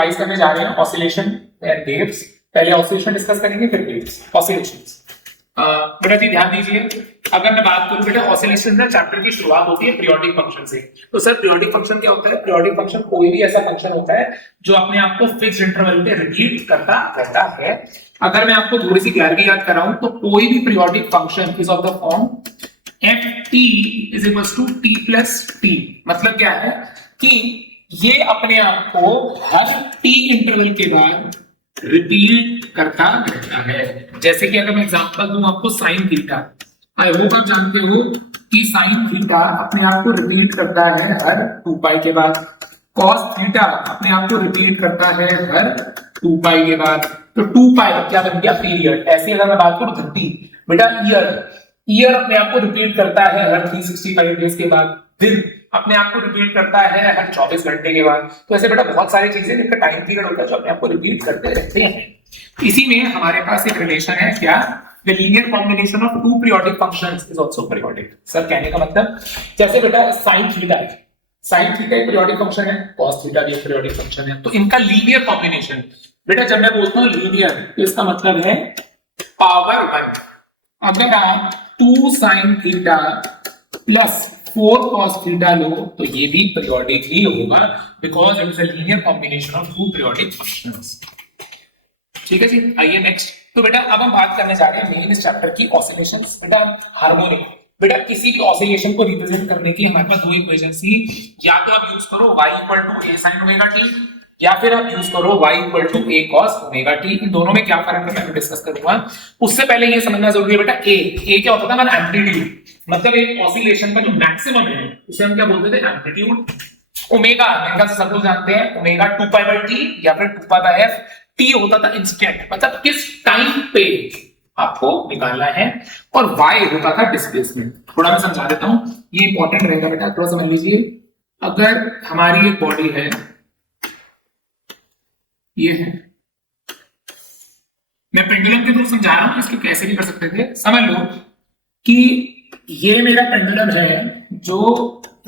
Revise करने जा रहे हैं ऑसिलेशन एंड वेव्स। पहले ऑसिलेशन डिस्कस करेंगे फिर वेव्स। ऑसिलेशंस बेटा जी ध्यान दीजिए, अगर मैं बात करूं बेटा ऑसिलेशन ना चैप्टर की शुरुआत होती है पीरियोडिक फंक्शन से। तो सर पीरियोडिक फंक्शन क्या होता है? पीरियोडिक फंक्शन कोई भी ऐसा फंक्शन होता है जो अपने आप को फिक्स्ड इंटरवल पे रिपीट करता रहता है। अगर मैं आपको थोड़ी सी क्लैरिटी याद कराऊं तो कोई भी periodic function is of the form ft is equals to t plus t। मतलब क्या है कि ये अपने आप को हर t इंटरवल के बाद रिपीट करता रहता है। जैसे कि अगर मैं एग्जांपल दूं आपको साइन थीटा, आई होप आप जानते हो कि साइन थीटा अपने आप को रिपीट करता है हर 2 पाई के बाद। कॉस थीटा अपने आप को रिपीट करता है हर 2 पाई के बाद। तो 2 पाई क्या बन गया? पीरियड। ऐसे अगर मैं बात करूं घंटी, बेटा ईयर, ईयर अपने आप को रिपीट करता है हर 365 डेज के बाद। दिन अपने आप को रिपीट करता है हर 24 घंटे के बाद। तो ऐसे बेटा बहुत सारी चीजें जिनका टाइम पीरियड होता है जो अपने आप को रिपीट करते रहते हैं। इसी में हमारे पास एक रिलेशन है, क्या? The linear combination of two periodic functions is also periodic। Sir कहने का मतलब जैसे बेटा sin थीटा है, sin थीटा एक periodic function है, cos थीटा भी एक periodic function है। तो इनका linear combination, बेटा जब मैं बोलता हूं linear तो इसका मतलब है पावर 1। अगर आप 2 sin theta plus 4 cos theta लो तो ये भी periodic ही होगा, because it is a linear combination of two periodic functions। ठीक है जी, आइए नेक्स्ट। तो बेटा अब हम बात करने जा रहे हैं मेन इस चैप्टर की ऑसिलेशंस। बेटा हार्मोनिक, बेटा किसी भी ऑसिलेशन को रिप्रेजेंट करने की हमारे पास दो इक्वेशंस थी। या तो आप यूज करो y equal to a sin omega t, या फिर आप यूज करो y equal to a cos omega t। इन दोनों में क्या फर्क है मैं डिस्कस करूंगा। उससे पहले ये समझना जरूरी है बेटा, a क्या होता था? मतलब एम्पलीट्यूड, मतलब एक ऑसिलेशन का जो मैक्सिमम है उसे हम क्या बोलते थे? एम्पलीट्यूड। ओमेगा से सब लोग जानते हैं, ओमेगा 2 पाई बाय t या फिर 2 पाई बाय f। टी होता था इंस्टेंट, मतलब किस टाइम पे आपको निकालना है, और वाई होता था डिस्प्लेसमेंट। थोड़ा मैं समझा देता हूं, ये इंपॉर्टेंट रहेगा बेटा, थोड़ा समझ लीजिए। अगर हमारी एक बॉडी है, ये है, मैं पेंडुलम के थ्रू समझा रहा हूं, इसके कैसे भी कर सकते थे। समझ लो कि ये मेरा पेंडुलम है जो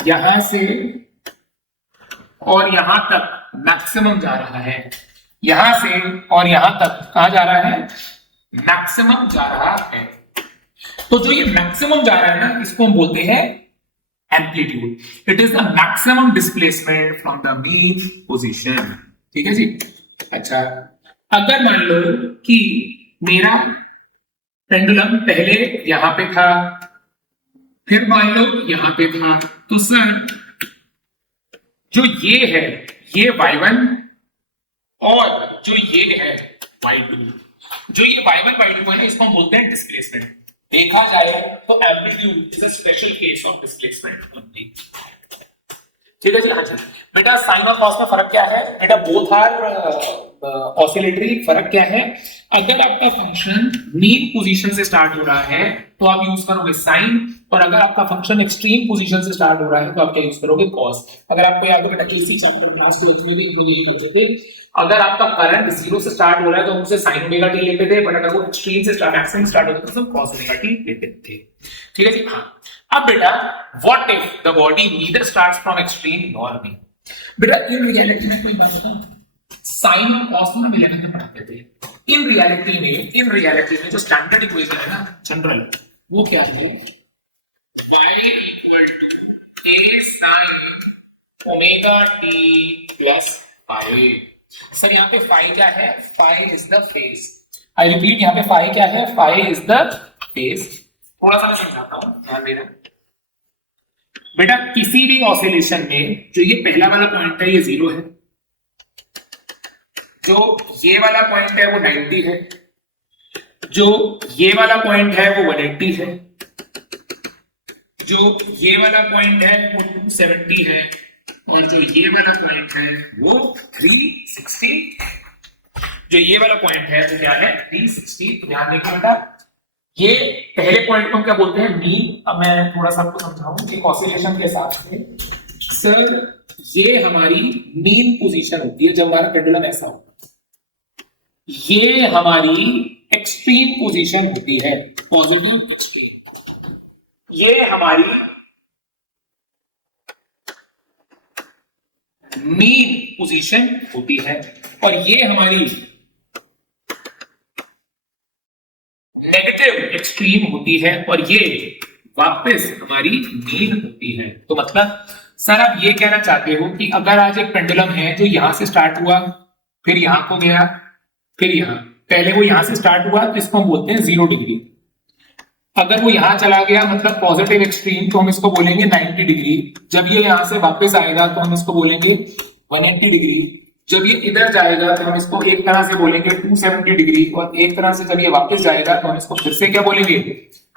यहां से और यहां तक मैक्सिमम जा रहा है, यहां से और यहां तक कहां जा रहा है? मैक्सिमम जा रहा है। तो जो ये मैक्सिमम जा रहा है ना, इसको हम बोलते हैं amplitude. It is the maximum displacement from the mean position. ठीक है जी। अच्छा, अगर मान लो कि मेरा पेंडुलम पहले यहां पे था, फिर मान लो यहां पे था, तो सर जो ये है ये y1 और जो ये है y2, जो ये y1 y2 है ना, इसको हम बोलते हैं डिस्प्लेसमेंट। देखा जाए तो amplitude is a special case of displacement only. ठीक है जी। हाँ जी बेटा, साइन और कॉस में फर्क क्या है? बेटा बोथ आर ऑसिलेटरी। फर्क क्या है? अगर आपका फंक्शन मीन पोजीशन से स्टार्ट हो रहा है तो आप यूज करोगे साइन, और अगर आपका फंक्शन एक्सट्रीम पोजीशन से स्टार्ट हो रहा है तो आप क्या यूज करोगे? कॉस। अगर आपको याद हो बेटा इसी चैप्टर क्लास 12 में भी हम लोग ये करते थे, अगर आपका करंट 0 से स्टार्ट हो रहा है तो हम उसे sin ओमेगा t लेते थे, बट अगर वो एक्सट्रीम से स्टार्ट मैक्सिमम स्टार्ट होता है तो हम cos ओमेगा t लेते थे। ठीक है जी। हाँ, अब बेटा what if the body neither starts from extreme nor mean. बेटा इन रियलिटी में कोई बात ना, साइन और कॉस में हम 11th में पढ़ाते थे। इन रियलिटी में जो स्टैंडर्ड इक्वेशन है ना जनरल, वो क्या है? y equal to a sin omega t plus phi। Sir यहाँ पे फाई क्या है? Phi is the phase. I repeat, यहाँ पे फाई क्या है? Phi is the phase. थोड़ा सा मैं समझाता हूं, ध्यान देना बेटा। किसी भी ऑसिलेशन में जो ये पहला वाला पॉइंट है ये 0 है, जो ये वाला पॉइंट है वो 90 है, जो ये वाला पॉइंट है वो 180 है, जो ये वाला पॉइंट है वो 270 है, और जो ये वाला पॉइंट है वो 360। जो ये वाला पॉइंट है वो क्या है? 360। ध्यान देखिए बेटा, ये पहले पॉइंट को हम क्या बोलते हैं? मीन। अब मैं थोड़ा सा आपको समझाऊं कि ऑसिलेशन के हिसाब से सर ये हमारी मीन पोजीशन होती है जब हमारा पेंडुलम ऐसा होता है। ये हमारी एक्सट्रीम पोजीशन होती है, पॉजिटिव एक्सट्रीम। ये हमारी मीन पोजीशन होती है। और ये हमारी नेगेटिव एक्सट्रीम होती है और ये वापस हमारी मीन होती है। तो मतलब सर आप ये कहना चाहते हो कि अगर आज एक पेंडुलम है जो यहां से स्टार्ट हुआ, फिर यहां को गया, फिर यहां, पहले वो यहां से स्टार्ट हुआ तो इसको हम बोलते हैं 0 डिग्री। अगर वो यहां चला गया मतलब पॉजिटिव एक्सट्रीम, तो हम इसको बोलेंगे 90 डिग्री। जब ये यहां से वापस आएगा तो हम इसको बोलेंगे 180 डिग्री। जब ये इधर जाएगा तो हम इसको एक तरह से बोलेंगे 270 डिग्री, और एक तरह से जब ये वापस जाएगा तो हम इसको फिर से क्या बोलेंगे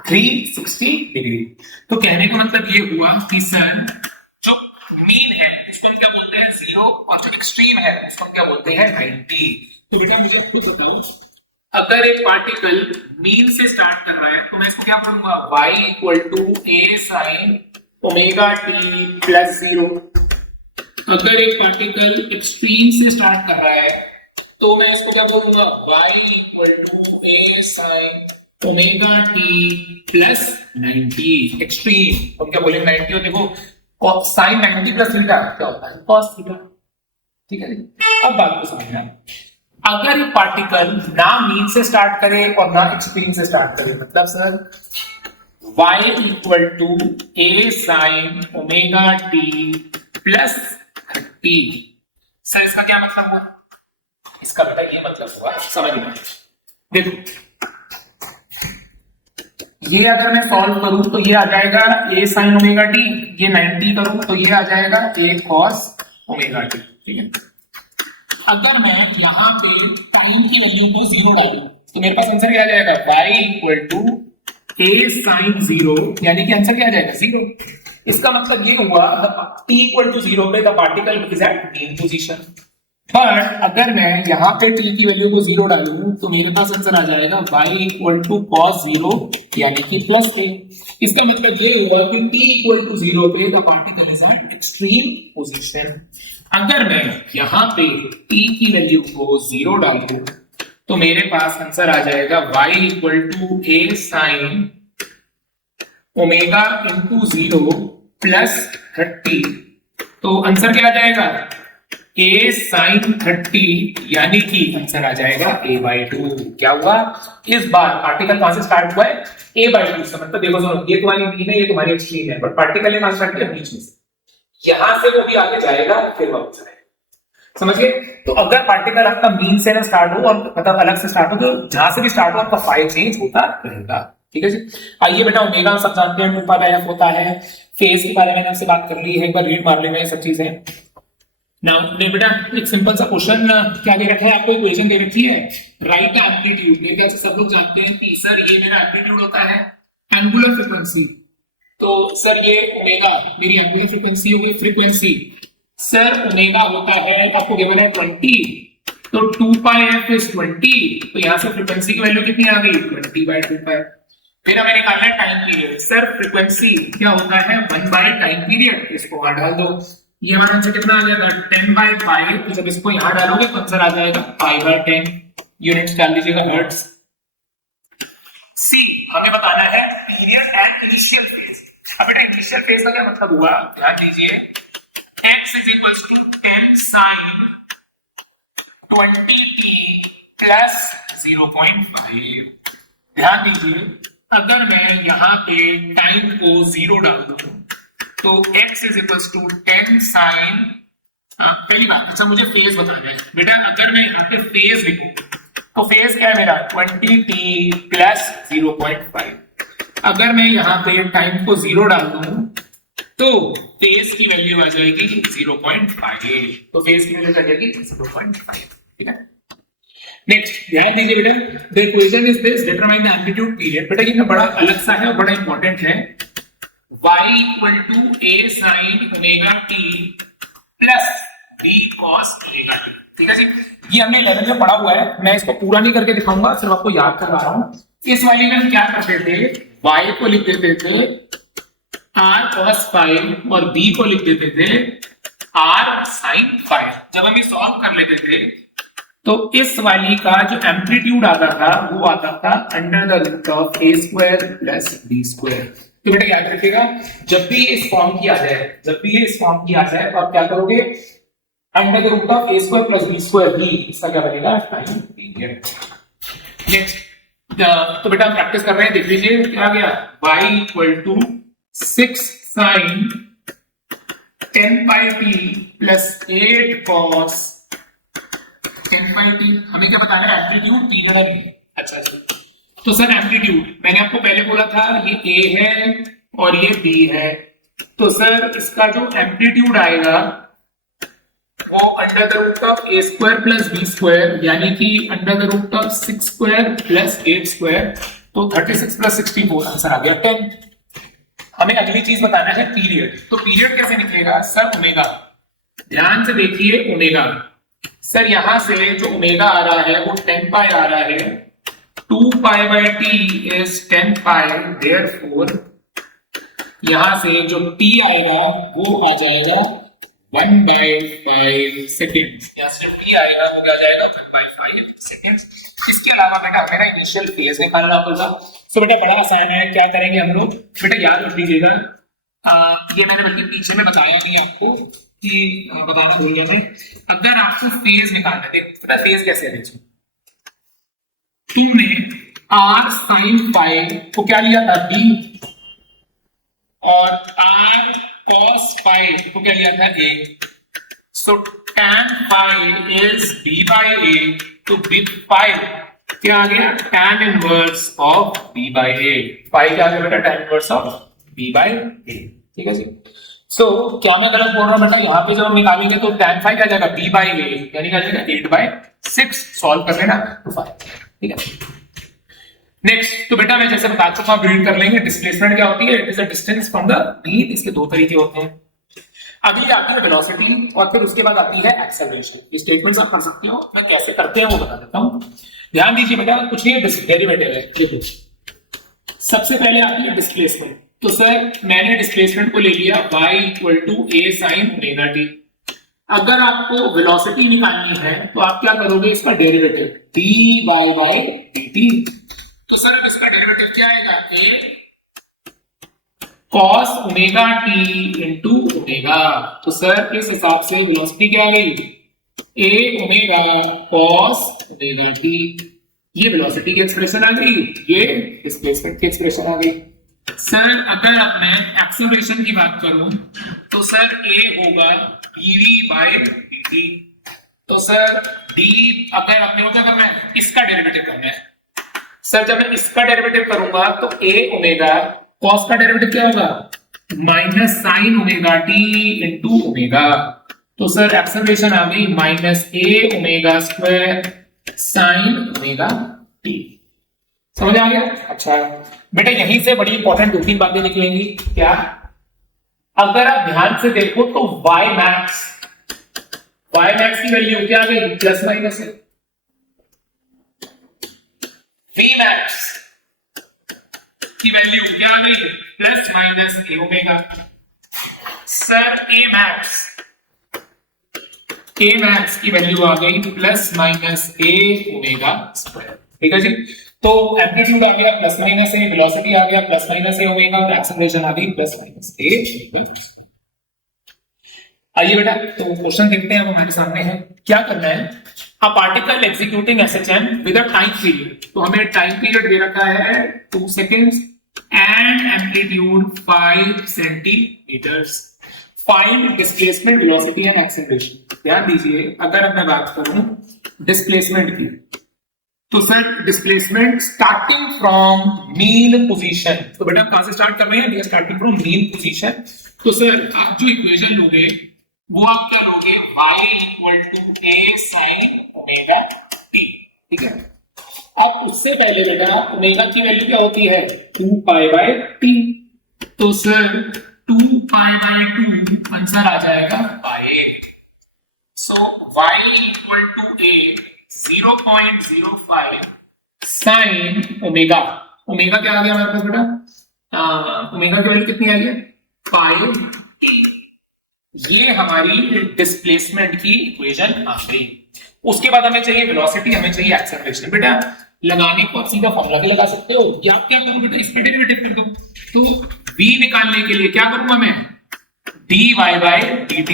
360 डिग्री। तो कहने का मतलब ये हुआ कि सर जो मीन है उसको हम क्या बोलते हैं 0, और जो एक्सट्रीम है उसको हम क्या बोलते हैं 90। तो बेटा मुझे खुद बताओ, अगर एक पार्टिकल मीन से स्टार्ट कर रहा है तो मैं इसको क्या बोलूंगा y equal to a sin omega t plus 0। अगर एक पार्टिकल एक्सट्रीम से स्टार्ट कर रहा है तो मैं इसको क्या बोलूंगा y equal to a sin omega t plus 90। Extreme हम क्या बोलेंगे 90, और देखो साइन 90 प्लस थीटा क्या होता है cos थीटा। ठीक है, अब बात को समझना, अगर ये पार्टिकल ना मीन से स्टार्ट करे और ना एक्सट्रीम से स्टार्ट करे, मतलब sir y equal to a sin omega t plus 30। Sir इसका क्या मतलब हुआ? इसका बेटा ये मतलब हुआ, समझ में देखो, ये अगर मैं सॉल्व करूं तो ये आ जाएगा a sin ओमेगा t, ये 90 करूं तो ये आ जाएगा a cos ओमेगा t। ठीक है, अगर मैं यहां पे टाइम की वैल्यू को 0 डालूं तो मेरे पास आंसर क्या आ जाएगा y equal to a sin 0, यानी कि आंसर क्या आ जाएगा 0। इसका मतलब ये हुआ t इक्वल टू 0 पे the particle is at mean position. पर अगर मैं यहाँ पे t की वैल्यू को 0 डालूं तो मेरे पास आंसर आ जाएगा y इक्वल टू cos 0, यानी कि प्लस a। इसका मतलब ये हुआ कि t इक्वल टू 0 पे the particle is eight extreme position. अगर मैं यहाँ पे t की वैल्यू को 0 डालूं तो मेरे पास आंसर आ जाएगा y equal to a sin omega into 0 plus 30। तो आंसर क्या आ जाएगा a sin 30, यानी कि आंसर आ जाएगा a/2। क्या हुआ, इस बार पार्टिकल कहां से स्टार्ट हुआ है a/2 से, मतलब देखो सुनो, ये तुम्हारी मीन है, ये तुम्हारी एक्सट्रीम है, बट पार्टिकल ने कहां स्टार्ट किया बीच में से, यहां से वो भी आगे जाएगा फिर वापस आएगा। समझ गए? तो अगर पार्टिकल आपका मीन से ना स्टार्ट हो और मतलब अलग से स्टार्ट हो, तो जहां से भी स्टार्ट हो आपका फाइल चेंज होता रहेगा। ठीक है जी, आइए बेटा ओमेगा सब जानते हैं 2π/f होता है। फेज के बारे में आपसे बात कर ली है, एक बार रीड मार लेना ये सब चीजें। नाउ ने बेटा एक सिंपल सा क्वेश्चन क्या दे रखा है आपको, इक्वेशन दे रखी है, राइट एम्पलीट्यूड। मेरे ख्याल से सब लोग जानते हैं कि सर ये मेरा एम्पलीट्यूड होता है एंगुलर फ्रीक्वेंसी, तो सर ये ओमेगा मेरी एंगुलर फ्रीक्वेंसी होगी। फ्रीक्वेंसी सर ओमेगा होता है, आपको गिवन है 20, तो 2πf इज 20, तो यहां से फ्रीक्वेंसी की वैल्यू कितनी आ गई 20/2π। फिर हमें निकालना है टाइम पीरियड। सर फ्रीक्वेंसी क्या होता है 1 टाइम पीरियड, इसको वहां डाल दो, ये हमारा आंसर कितना आ जाएगा 10/5। तो जब इसको यहां डालोगे तो आंसर आ जाएगा π/10। यूनिट्स डाल दीजिएगा हर्ट्ज। सी हमें बताना है पीरियड एंड इनिशियल फेज। अब बेटा इनिशियल फेज का क्या मतलब हुआ, ध्यान दीजिए, x is equals to 10 sin 20t plus 0.5। ध्यान दीजिए, अगर मैं यहाँ पे टाइम को 0 डाल दूं तो x is equals to 10 sin, पहली बात, अच्छा मुझे फेज बताना है बेटा। अगर मैं यहाँ पे फेज लिखूं तो फेज क्या है मेरा 20t प्लस 0.5। अगर मैं यहाँ पे टाइम को 0 डाल दूं तो फेज की वैल्यू आ जाएगी 0.5, तो फेज की वैल्यू आ जाएगी 0.5। ठीक है, नेक्स्ट ध्यान दीजिए बेटा, the equation is this, determine the amplitude period. बेटा ये बड़ा अलग सा है और बड़ा इंपॉर्टेंट है, y equal to a sin omega t plus b cos omega t। ठीक है जी, ये हमने 11 में पढ़ा हुआ है, मैं इसको पूरा नहीं करके दिखाऊंगा, सिर्फ आपको याद करवा रहा हूं। इस वाली में हम क्या करते थे, y को लिख देते थे r cos phi और b को लिख देते थे r sin phi। जब हम ये सॉल्व कर लेते थे तो इस वाली का जो एम्पलीट्यूड आता था वो आता था under the root of a square plus b square. तो बेटा याद रखिएगा, जब भी इस फॉर्म की आ जाए, जब भी ये इस फॉर्म की आ जाए तो आप क्या करोगे, under the root of a square plus b square b, इसका क्या बनेगा टाइम पीरियड। नेक्स्ट तो बेटा हम प्रैक्टिस कर रहे हैं, देख लीजिए क्या आ गया, y equal to 6 sine 10 pi t plus 8 cos 10 pi t. हमें क्या बताना है, एम्पलीट्यूड पीरियड है। अच्छा जी, तो सर एम्पलीट्यूड मैंने आपको पहले बोला था ये a है और ये b है, तो सर इसका जो एम्पलीट्यूड आएगा वो under the root of a square plus b square, यानी कि under the root of 6 square plus 8 square, तो 36 प्लस 64 आंसर आ गया 10। हमें अगली चीज बताना है पीरियड, तो पीरियड कैसे निकलेगा सर, ओमेगा। ध्यान से देखिए ओमेगा, सर यहां से जो ओमेगा आ रहा है वो 10 पाई आ रहा है, 2 pi by T is 10 pi, therefore यहां से जो t आएगा वो आ जाएगा 1/5 सेकेंड। यहां से t आएगा वो क्या आ जाएगा 1/5 सेकेंड। इसके अलावा बेटा हमें ना इनिशियल फेज निकालना होगा। सो बेटा बड़ा आसान है, क्या करेंगे हम लोग, बेटा याद रख लीजिएगा, ये मैंने बल्कि पीछे में बताया नहीं आपको कि बताना भूल गया मैं। अगर आपको फेज निकालना है, पता फेज कैसे है, तुमने r sin फाई को क्या लिया था b, और r cos फाई को क्या लिया था a, so tan phi is b by a, तो b phi क्या आ गया, tan inverse of b by a, phi क्या आ गया बेटा, tan inverse of b by a, ठीक है जी। सो क्या मैं गलत बोल रहा हूं बेटा, यहाँ पे जब हम निकालेंगे तो tan phi क्या जाएगा b by a, यानी क्या जाएगा 8/6, सॉल्व कर लेना तो 5, ठीक है। नेक्स्ट तो बेटा मैं जैसे बता चुका हूं, रीड कर लेंगे, डिस्प्लेसमेंट क्या होती है, it is a distance from the mean, इसके दो तरीके होते हैं। अगली आती है वेलोसिटी और फिर उसके बाद आती है एक्सेलरेशन। ये स्टेटमेंट्स आप पढ़ सकते हो, मैं कैसे करते हैं वो बता देता हूं। ध्यान दीजिए बेटा, कुछ नहीं है, डेरिवेटिव है। देखो सबसे पहले आती है डिस्प्लेसमेंट, तो सर मैंने डिस्प्लेसमेंट को ले लिया y equal to a sin omega t। अगर आपको वेलोसिटी निकालनी है तो आप क्या करोगे, इसका डेरिवेटिव dy by dt। तो सर अब इसका डेरिवेटिव क्या आएगा, a cos omega t into omega. तो सर इस हिसाब से वेलोसिटी क्या आ गई, a omega cos omega t, ये वेलोसिटी की एक्सप्रेशन आ गई, ये डिस्प्लेसमेंट की एक्सप्रेशन आ गई। सर अगर अब मैं एक्सेलरेशन की बात करूं तो सर a होगा dv by dt। तो सर d अगर अपने को क्या करना है, इसका डेरिवेटिव करना है। सर जब मैं इसका डेरिवेटिव करूंगा तो a ओमेगा cos का डेरिवेटिव क्या होगा, minus sign omega t into omega. तो सर एक्सेलरेशन आ गई minus a omega square sine omega t। समझ आ गया? अच्छा बेटा यहीं से बड़ी इंपॉर्टेंट 2-3 बातें निकलेंगी। क्या, अगर आप ध्यान से देखो तो y मैक्स की वैल्यू क्या आ गई, प्लस माइनस है। v मैक्स की वैल्यू क्या आ गई, plus minus a omega. Sir a max की वैल्यू आ गई plus minus a omega square, ठीक है जी। तो एम्पलीट्यूड आ गया प्लस माइनस a, वेलोसिटी आ गया प्लस माइनस a ओमेगा, और एक्सेलरेशन आ गई प्लस माइनस a। आइए बेटा तो क्वेश्चन देखते हैं, हमारे सामने है। क्या करना है, a particle executing SHM with a time period. तो हमें टाइम पीरियड दे रखा है 2 seconds and amplitude 5 centimetres. Find displacement, velocity and acceleration. ध्यान दीजिए, अगर अब मैं बात करूं डिस्प्लेसमेंट की, तो sir displacement starting from mean position. तो बेटा कहां से स्टार्ट कर रहे हैं, we are starting from mean position. तो सर आप जो इक्वेशन लोगे वो आप क्या लोगे, y equal to a sin omega t, ठीक है। अब उससे पहले बेटा ओमेगा की वैल्यू क्या होती है, 2 पाई बाय t। तो सर 2 पाई बाय 2 आंसर आ जाएगा y। So y equal to a 0.05 sine omega. Omega क्या आ गया हमारे पास बेटा, ओमेगा की वैल्यू कितनी आ गई, पाई t। ये हमारी डिस्प्लेसमेंट की इक्वेशन आ गई। उसके बाद हमें चाहिए वेलोसिटी, हमें चाहिए एक्सेलरेशन। बेटा लगाने को आप सीधा फॉर्मूला के लगा सकते हो, या आप क्या करो बेटा, इस पे डेरिवेटिव कर दो। तो v निकालने के लिए क्या करूंगा मैं, dy by dt।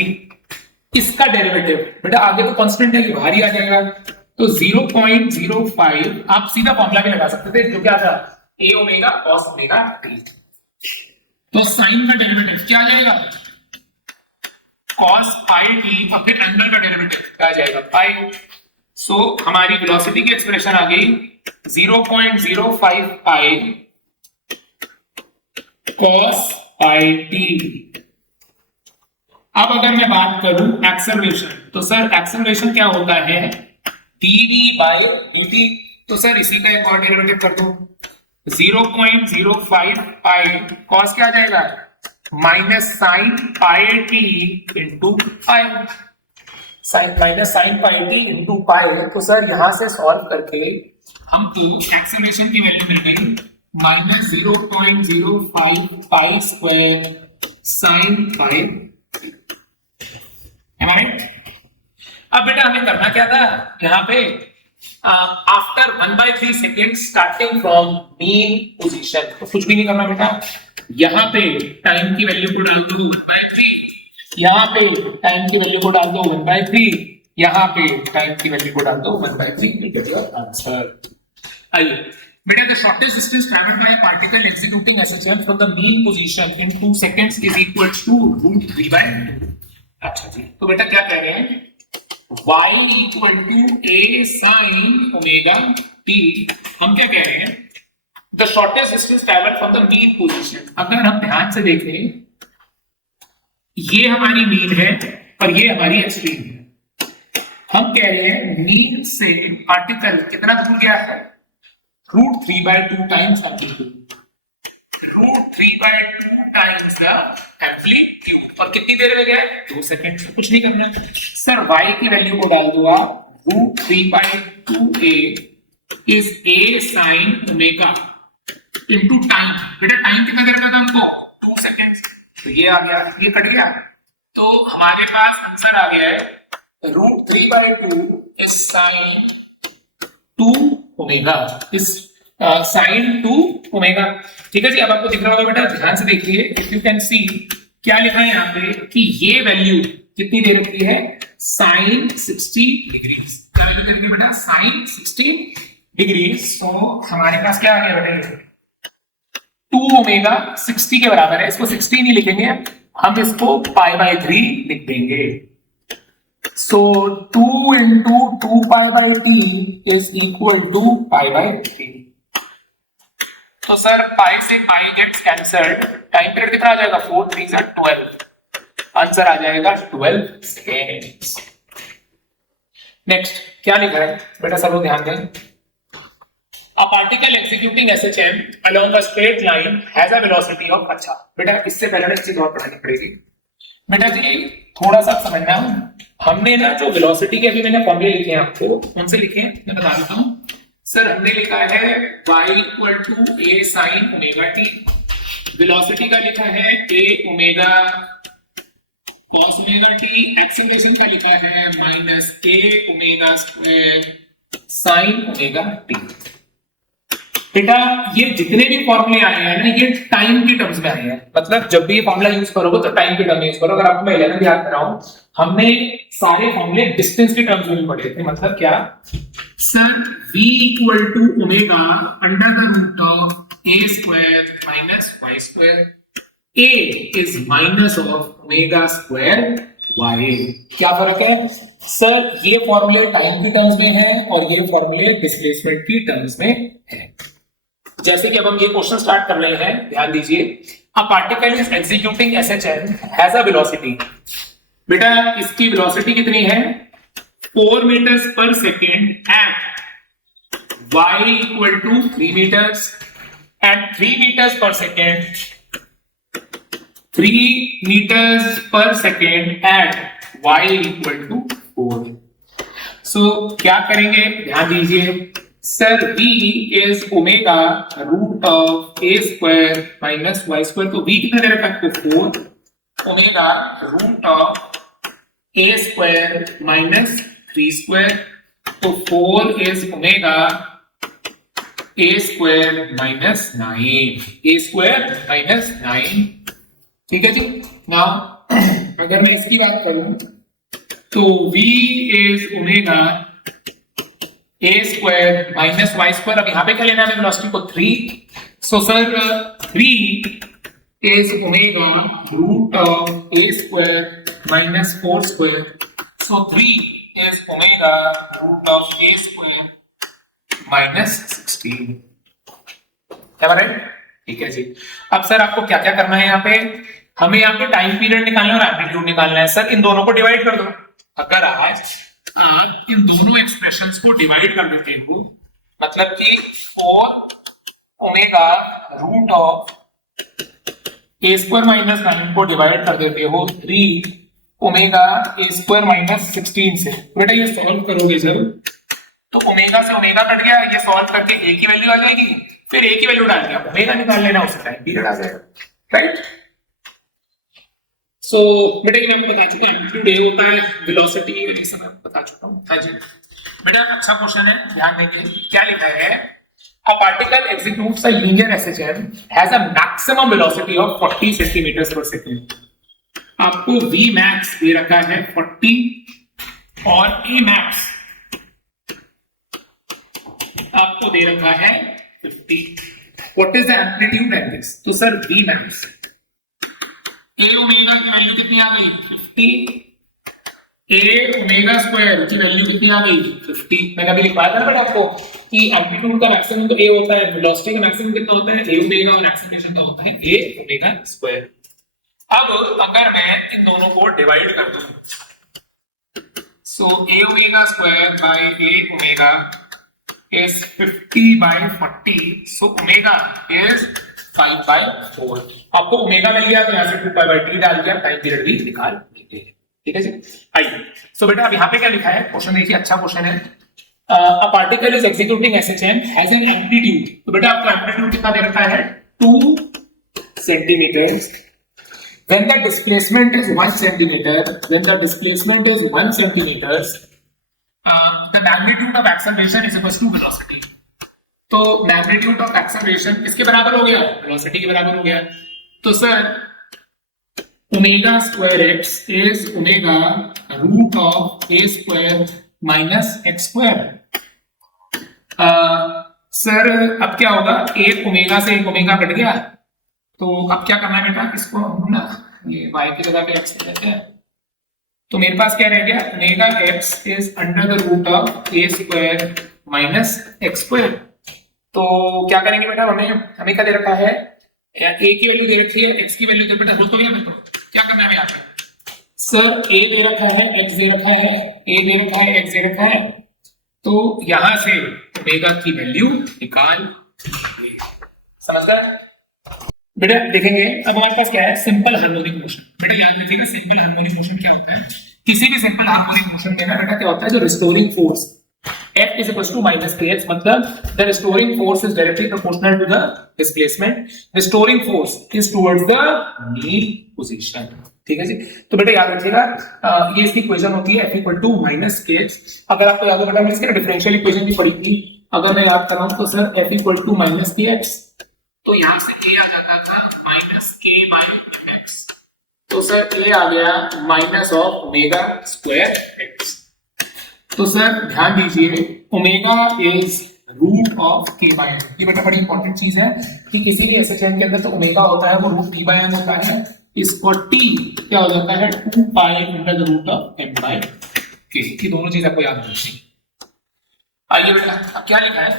इसका डेरिवेटिव बेटा आगे तो कांस्टेंट है, बाहर ही आ जाएगा, तो 0.05 आप सीधा फॉर्मूला भी लगा सकते थे जो क्या था, ए ओमेगा कॉस ओमेगा टी। तो साइन का डेरिवेटिव क्या आ जाएगा, कॉस पाई टी, और फिर एंगल का डेरिवेटिव क्या आ जाएगा, पाई। सो हमारी वेलोसिटी की एक्सप्रेशन आ गई 0.05 पाई कॉस पाई टी। अब अगर मैं बात करूं एक्सेलरेशन, तो सर एक्सेलरेशन क्या होता है, dv बाय dt। तो सर इसी का एक और डेरिवेटिव कर दो, 0.05 पाई कॉस क्या आ जाएगा, minus sine pi t into पाई, minus sine pi t into pi. तो सर यहां से सॉल्व करके हमको एक्सेलरेशन की वैल्यू मिल गई minus 0.05 pi square sine pi. अब बेटा हमें करना क्या था यहाँ पे, after 1/3 second starting from mean position, तो कुछ भी नहीं करना बेटा, यहाँ पे टाइम की वैल्यू को डाल दो 1/3, यहाँ पे टाइम की वैल्यू को डाल दो 1/3, यहाँ पे टाइम की वैल्यू को डाल दो 1/3, आंसर। आइए बेटा, the shortest distance traveled by a particle executing SHM from the mean position in 2 seconds is equal to √3/2। अच्छा जी, तो बेटा क्या कह रहे हैं, y equal to a sine omega t। हम क्या कह रहे हैं, the shortest distance travel from the mean position. अगर हम ध्यान से देखें, ये हमारी मीन है और ये हमारी एक्सट्रीम है। हम कह रहे हैं मीन से पार्टिकल कितना दूर गया है, √3/2 times amplitude, √3/2 times the amplitude, और कितनी देर में गया, 2 सेकंड। कुछ नहीं करना सर, y की वैल्यू को डाल दो आप, √3/2a is a sine omega into time. बेटा टाइम कितना देर में था हमको, 2 सेकंड, तो ये आ गया, ये कट गया, तो हमारे पास आंसर आ गया है √3/2 इज साइन 2 ओमेगा, इस साइन 2 ओमेगा। ठीक है जी, अब आपको दिख रहा होगा बेटा, ध्यान से देखिए, इफ यू कैन सी क्या लिखा है यहाँ पे कि ये वैल्यू कितनी दे रखी है, साइन 60 डिग्री। क्या वैल्यू दे रखी है बेटा, साइन 60 डिग्री। तो हमारे पास क्या आ गया बेटा, 2 ओमेगा 60 के बराबर है, इसको 60 नहीं लिखेंगे हम, इसको π/3 लिख देंगे। So 2 into 2π/t is equal to π/3। तो सर पाई से pi gets cancelled, time period कितना आ जाएगा, 4 3 12, आंसर आ जाएगा 12 सेकेंड्स। नेक्स्ट क्या लिखा है बेटा, सब लोग ध्यान दें, A particle executing SHM along a straight line has a velocity of, अच्छा बेटा इससे पहले ना एक चीज और पढ़नी पड़ेगी बेटा जी, थोड़ा सा समझना, हमने ना जो वेलोसिटी के अभी मैंने फॉर्मूले लिखे हैं आपको, उनसे लिखे, मैं बता देता हूं सर। हमने लिखा है y equal to a sine omega t, velocity का लिखा है a omega cos omega t, acceleration का लिखा है minus a omega square sine omega t। बेटा ये जितने भी फॉर्मूले आए हैं ना, ये टाइम के टर्म्स में आए हैं, मतलब जब भी ये फॉर्मूला यूज करोगे तो टाइम के टर्म में यूज करो। अगर आपको मैं 11 याद कराऊं, हमने सारे फॉर्मूले डिस्टेंस के टर्म्स में भी पढ़े थे। मतलब क्या sir, v equal to omega under the root of a square minus y square, a is minus of omega square y। क्या फर्क है सर, ये फॉर्मूले टाइम के टर्म्स में है और ये फॉर्मूले डिस्प्लेसमेंट की टर्म्स में है। जैसे कि अब हम ये क्वेश्चन स्टार्ट कर रहे हैं, ध्यान दीजिए, a particle is executing SHM has a velocity. बेटा इसकी वेलोसिटी कितनी है, 4 metres per second at y equal to 3 metres and 3 metres per second, 3 metres per second at y equal to 4। So क्या करेंगे, ध्यान दीजिए sir, v is omega root of a square minus y square, तो v कितना दे रखा है आपको, 4 omega root of a square minus 3 square, तो 4 is omega a square minus 9, a square minus 9। ठीक है जी। नाउ अगर मैं इसकी बात करूं तो v is omega a square minus y square. अब यहां पे क्या लेना है वेलोसिटी को 3। So sir 3 is omega root of a square minus 4 square. So 3 is omega root of a square minus 16. क्या बता रहे? ठीक है जी। अब सर आपको क्या क्या करना है यहाँ पे? हमें यहाँ पे टाइम पीरियड निकालना है और एम्पलीट्यूड निकालना है। सर इन दोनों को डिवाइड कर दो। अगर आज आप इन दोनों एक्सप्रेशंस को डिवाइड कर देते हो, मतलब कि 4 omega root of a square minus 9 को डिवाइड कर देते हो 3 ओमेगा ए स्क्वायर माइनस 16 से। बेटा ये सॉल्व करोगे जब, तो ओमेगा से ओमेगा कट गया, ये सॉल्व करके ए की वैल्यू आ जाएगी, फिर ए की वैल्यू डाल के ओमेगा निकाल लेना, उसका टाइम पीरियड आ जाएगा, राइट। सो बेटा ये मैं आपको बता चुका हूं, एम्पलीट्यूड ए होता है, वेलोसिटी ये सब मैं बता चुका हूं। हाँ जी बेटा, अच्छा क्वेश्चन है, ध्यान देंगे। क्या लिखा है? A particle executes a linear SHM has a maximum velocity of 40 centimeters per second. आपको V max दे रखा है 40 और A max आपको दे रखा है 50. What is the amplitude at this? तो sir V max A omega की वैल्यू कितनी आ गई? 50. A ओमेगा स्क्वायर की वैल्यू कितनी आ गई? 50. मैंने अभी लिखवाया था ना बेटा आपको कि एम्पलीट्यूड का मैक्सिमम तो A होता है, वेलोसिटी का मैक्सिमम कितना होता है? A ओमेगा, और एक्सेलरेशन का होता है A ओमेगा स्क्वायर. अब अगर मैं इन दोनों को डिवाइड कर दूं, सो A omega square by A omega is 50 by 40, so omega is 5 by 4. आपको ओमेगा मिल गया तो यहाँ से 2 पाई बाई 3 डाल दिया, टाइम पीरियड भी निकाल लेंगे। ठीक है जी, आइए। सो बेटा अब यहाँ पे क्या लिखा है? क्वेश्चन देखिए, अच्छा क्वेश्चन है। A particle is executing SHM has an amplitude. तो बेटा आपका एम्पलीट्यूड कितना दे रखा है? 2 centimeters. When the displacement is 1 centimeter, when the displacement is 1 centimeters, the magnitude of acceleration is equal to velocity. तो magnitude of acceleration किसके बराबर हो गया? वेलोसिटी के बराबर हो गया। तो sir omega square x is omega root of a square minus x square. Sir अब क्या होगा? एक ओमेगा से एक ओमेगा कट गया, तो अब क्या करना है बेटा? इसको हम ना ये y की जगह पे x ले लेते हैं, तो मेरे पास क्या रह गया? Omega x is under the root of a square minus x square. तो क्या करेंगे बेटा? हमें क्या दे रखा है? a की वैल्यू दे रखी है, x की वैल्यू दे, बेटा हो तो गया। तो क्या करना है यहाँ पे? सर a दे रखा है, x दे रखा है, a दे रखा है, x दे रखा है, तो यहां से ओमेगा की वैल्यू निकाल। समझ गए बेटा? देखेंगे अब हमारे पास क्या है? Simple harmonic motion. बेटा याद रखिएगा, सिंपल हार्मोनिक मोशन क्या होता है? किसी भी सिंपल हार्मोनिक मोशन में ना बेटा क्या होता है? जो restoring force F is equal to minus kx, मतलब the restoring force is directly proportional to the displacement. Restoring force is towards the mean position. ठीक है जी। तो बेटा याद रखिएगा, ये इसकी इक्वेशन होती है F equal to minus kx। अगर आपको याद हो बेटा, मैं इसके डिफरेंशियल इक्वेशन भी पढ़ी थी, अगर मैं याद कर रहा हूं तो sir F equal to minus kx, तो यहां से a आ जाता था माइनस k बाय mx, तो सर a आ गया minus of omega square x। तो सर ध्यान दीजिए, ओमेगा इज रूट ऑफ के बाय एन। ये बेटा बड़ी इंपॉर्टेंट चीज है कि किसी भी एसएचएम के अंदर तो ओमेगा होता है वो रूट टी बाय एन होता है, इसको टी क्या हो जाता है? 2 pi under the root of n by k. ये दोनों चीज आपको याद रखनी। आइए बेटा अब क्या लिखा है?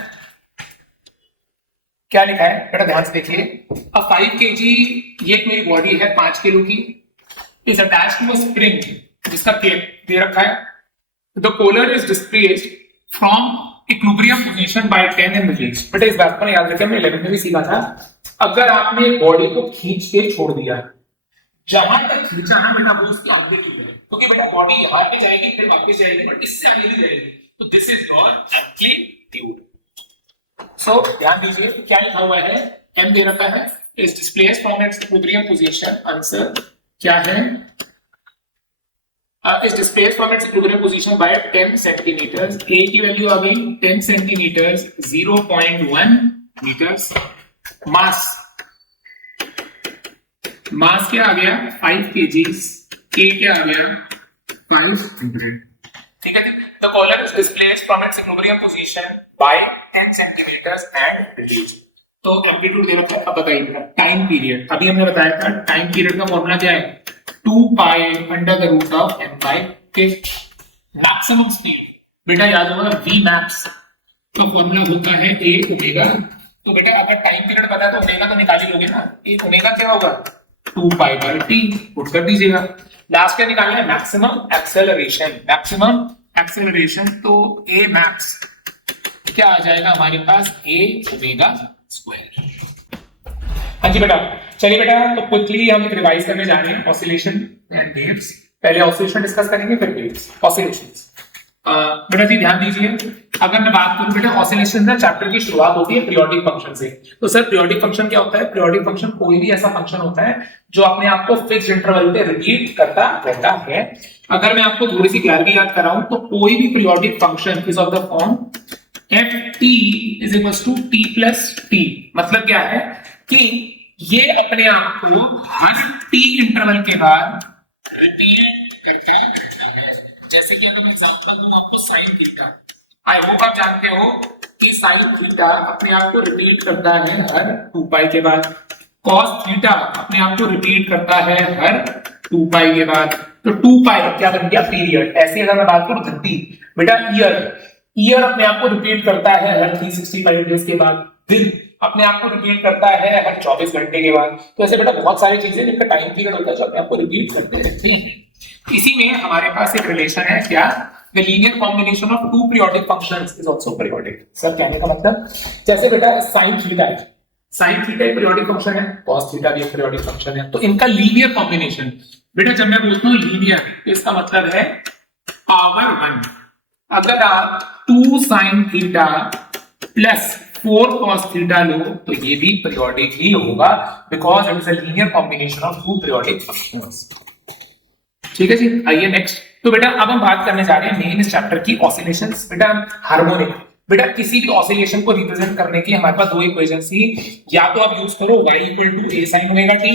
क्या लिखा है बेटा? ध्यान से देखिए। अब 5 kg ये एक मेरी बॉडी है 5 किलो की, is attached to a spring जिसका केप दे रखा है। The polar is displaced from equilibrium position by 10 in release. बेटा इस बात को याद रखें, हमने 11 में भी सीखा था। अगर आपने बॉडी को खींच के छोड़ दिया, जहां तक खींचा ना बेटा वो उसकी एम्पलीट्यूड है, क्योंकि बेटा बॉडी यहां पे जाएगी फिर वापस जाएगी, बट इससे आगे नहीं जाएगी, तो दिस इज योर एम्पलीट्यूड। सो ध्यान दीजिए क्या लिखा हुआ है? m दे रखा है, is displaced from its equilibrium position। Answer क्या है? is displaced from its equilibrium position by 10 centimeters। a की वैल्यू आ गई 10 centimeters, 0.1 meters। मास क्या आ गया? 5 kgs। k क्या आ गया? 500। ठीक है जी। The column is displaced from its equilibrium position by 10 centimetres and release. तो एम्पलीट्यूड दे रखा है। अब बताइए टाइम पीरियड, अभी हमने बताया था टाइम पीरियड का फॉर्मूला क्या है, 2 pi under the root of n by k। Maximum speed बेटा याद होगा v मैक्स का फॉर्मूला होता है a ओमेगा। तो बेटा अगर टाइम पीरियड पता है तो ओमेगा तो निकाल ही लोगे ना, ए ओमेगा क्या होगा 2 पाई बाय t, पुट कर दीजिएगा। लास्ट क्या निकालना है, मैक्सिमम एक्सेलरेशन। मैक्सिमम एक्सेलरेशन तो a मैक्स क्या आ जाएगा हमारे पास, a ओमेगा स्क्वायर। हाँ जी बेटा, चलिए बेटा तो क्विकली हम रिवाइज करने जा रहे हैं ऑसिलेशन एंड वेव्स। पहले ऑसिलेशन डिस्कस करेंगे फिर वेव्स। ऑसिलेशंस बेटा जी ध्यान दीजिए, अगर मैं बात करूं बेटा ऑसिलेशन ना चैप्टर की शुरुआत होती है पीरियोडिक फंक्शन से। तो सर पीरियोडिक फंक्शन क्या होता है, पीरियोडिक फंक्शन कोई भी ऐसा फंक्शन होता है जो अपने आप को फिक्स्ड इंटरवल पे रिपीट करता रहता है। अगर मैं आपको थोड़ी सी क्लैरिटी याद कराऊं तो कोई भी periodic function is of the form f t is equal to t plus t. मतलब क्या है कि ये अपने आप को हर टी इंटरवल के बाद रिपीट करता रहता है। जैसे कि अगर मैं एग्जांपल दूं आपको साइन थीटा, आई होप आप जानते हो कि साइन थीटा अपने आप को रिपीट करता है हर 2 पाई के बाद। कॉस थीटा अपने आप को रिपीट करता है हर 2 पाई के बाद। तो 2 पाई क्या बन गया, पीरियड। ऐसे अगर मैं बात करूं घंटी, बेटा ईयर अपने आप को रिपीट करता है हर 365 डेज के बाद। दिन अपने आप को रिपीट करता है हर 24 घंटे के बाद। तो ऐसे बेटा बहुत सारी चीजें जिनका टाइम पीरियड होता है जो अपने आप को रिपीट करते रहते हैं। इसी में हमारे पास एक रिलेशन है क्या, the linear combination of two periodic functions is also periodic. Sir कहने का मतलब जैसे बेटा साइन थीटा है, साइन थीटा एक पीरियोडिक फंक्शन है, कॉस थीटा भी एक पीरियोडिक फंक्शन है। तो इनका लीनियर कॉम्बिनेशन, बेटा जब मैं बोलता हूं लीनियर इसका मतलब है पावर 1। अगर आप 2 sine theta plus 4 cos theta लो तो ये भी पीरियोडिक ही होगा, because it is a linear combination of two periodic functions. ठीक है जी, आइए नेक्स्ट। तो बेटा अब हम बात करने जा रहे हैं मेन इस चैप्टर की ऑसिलेशंस। बेटा हार्मोनिक, बेटा किसी भी ऑसिलेशन को रिप्रेजेंट करने की हमारे पास दो इक्वेशंस थी, या तो आप यूज करो y equal to a sin omega t,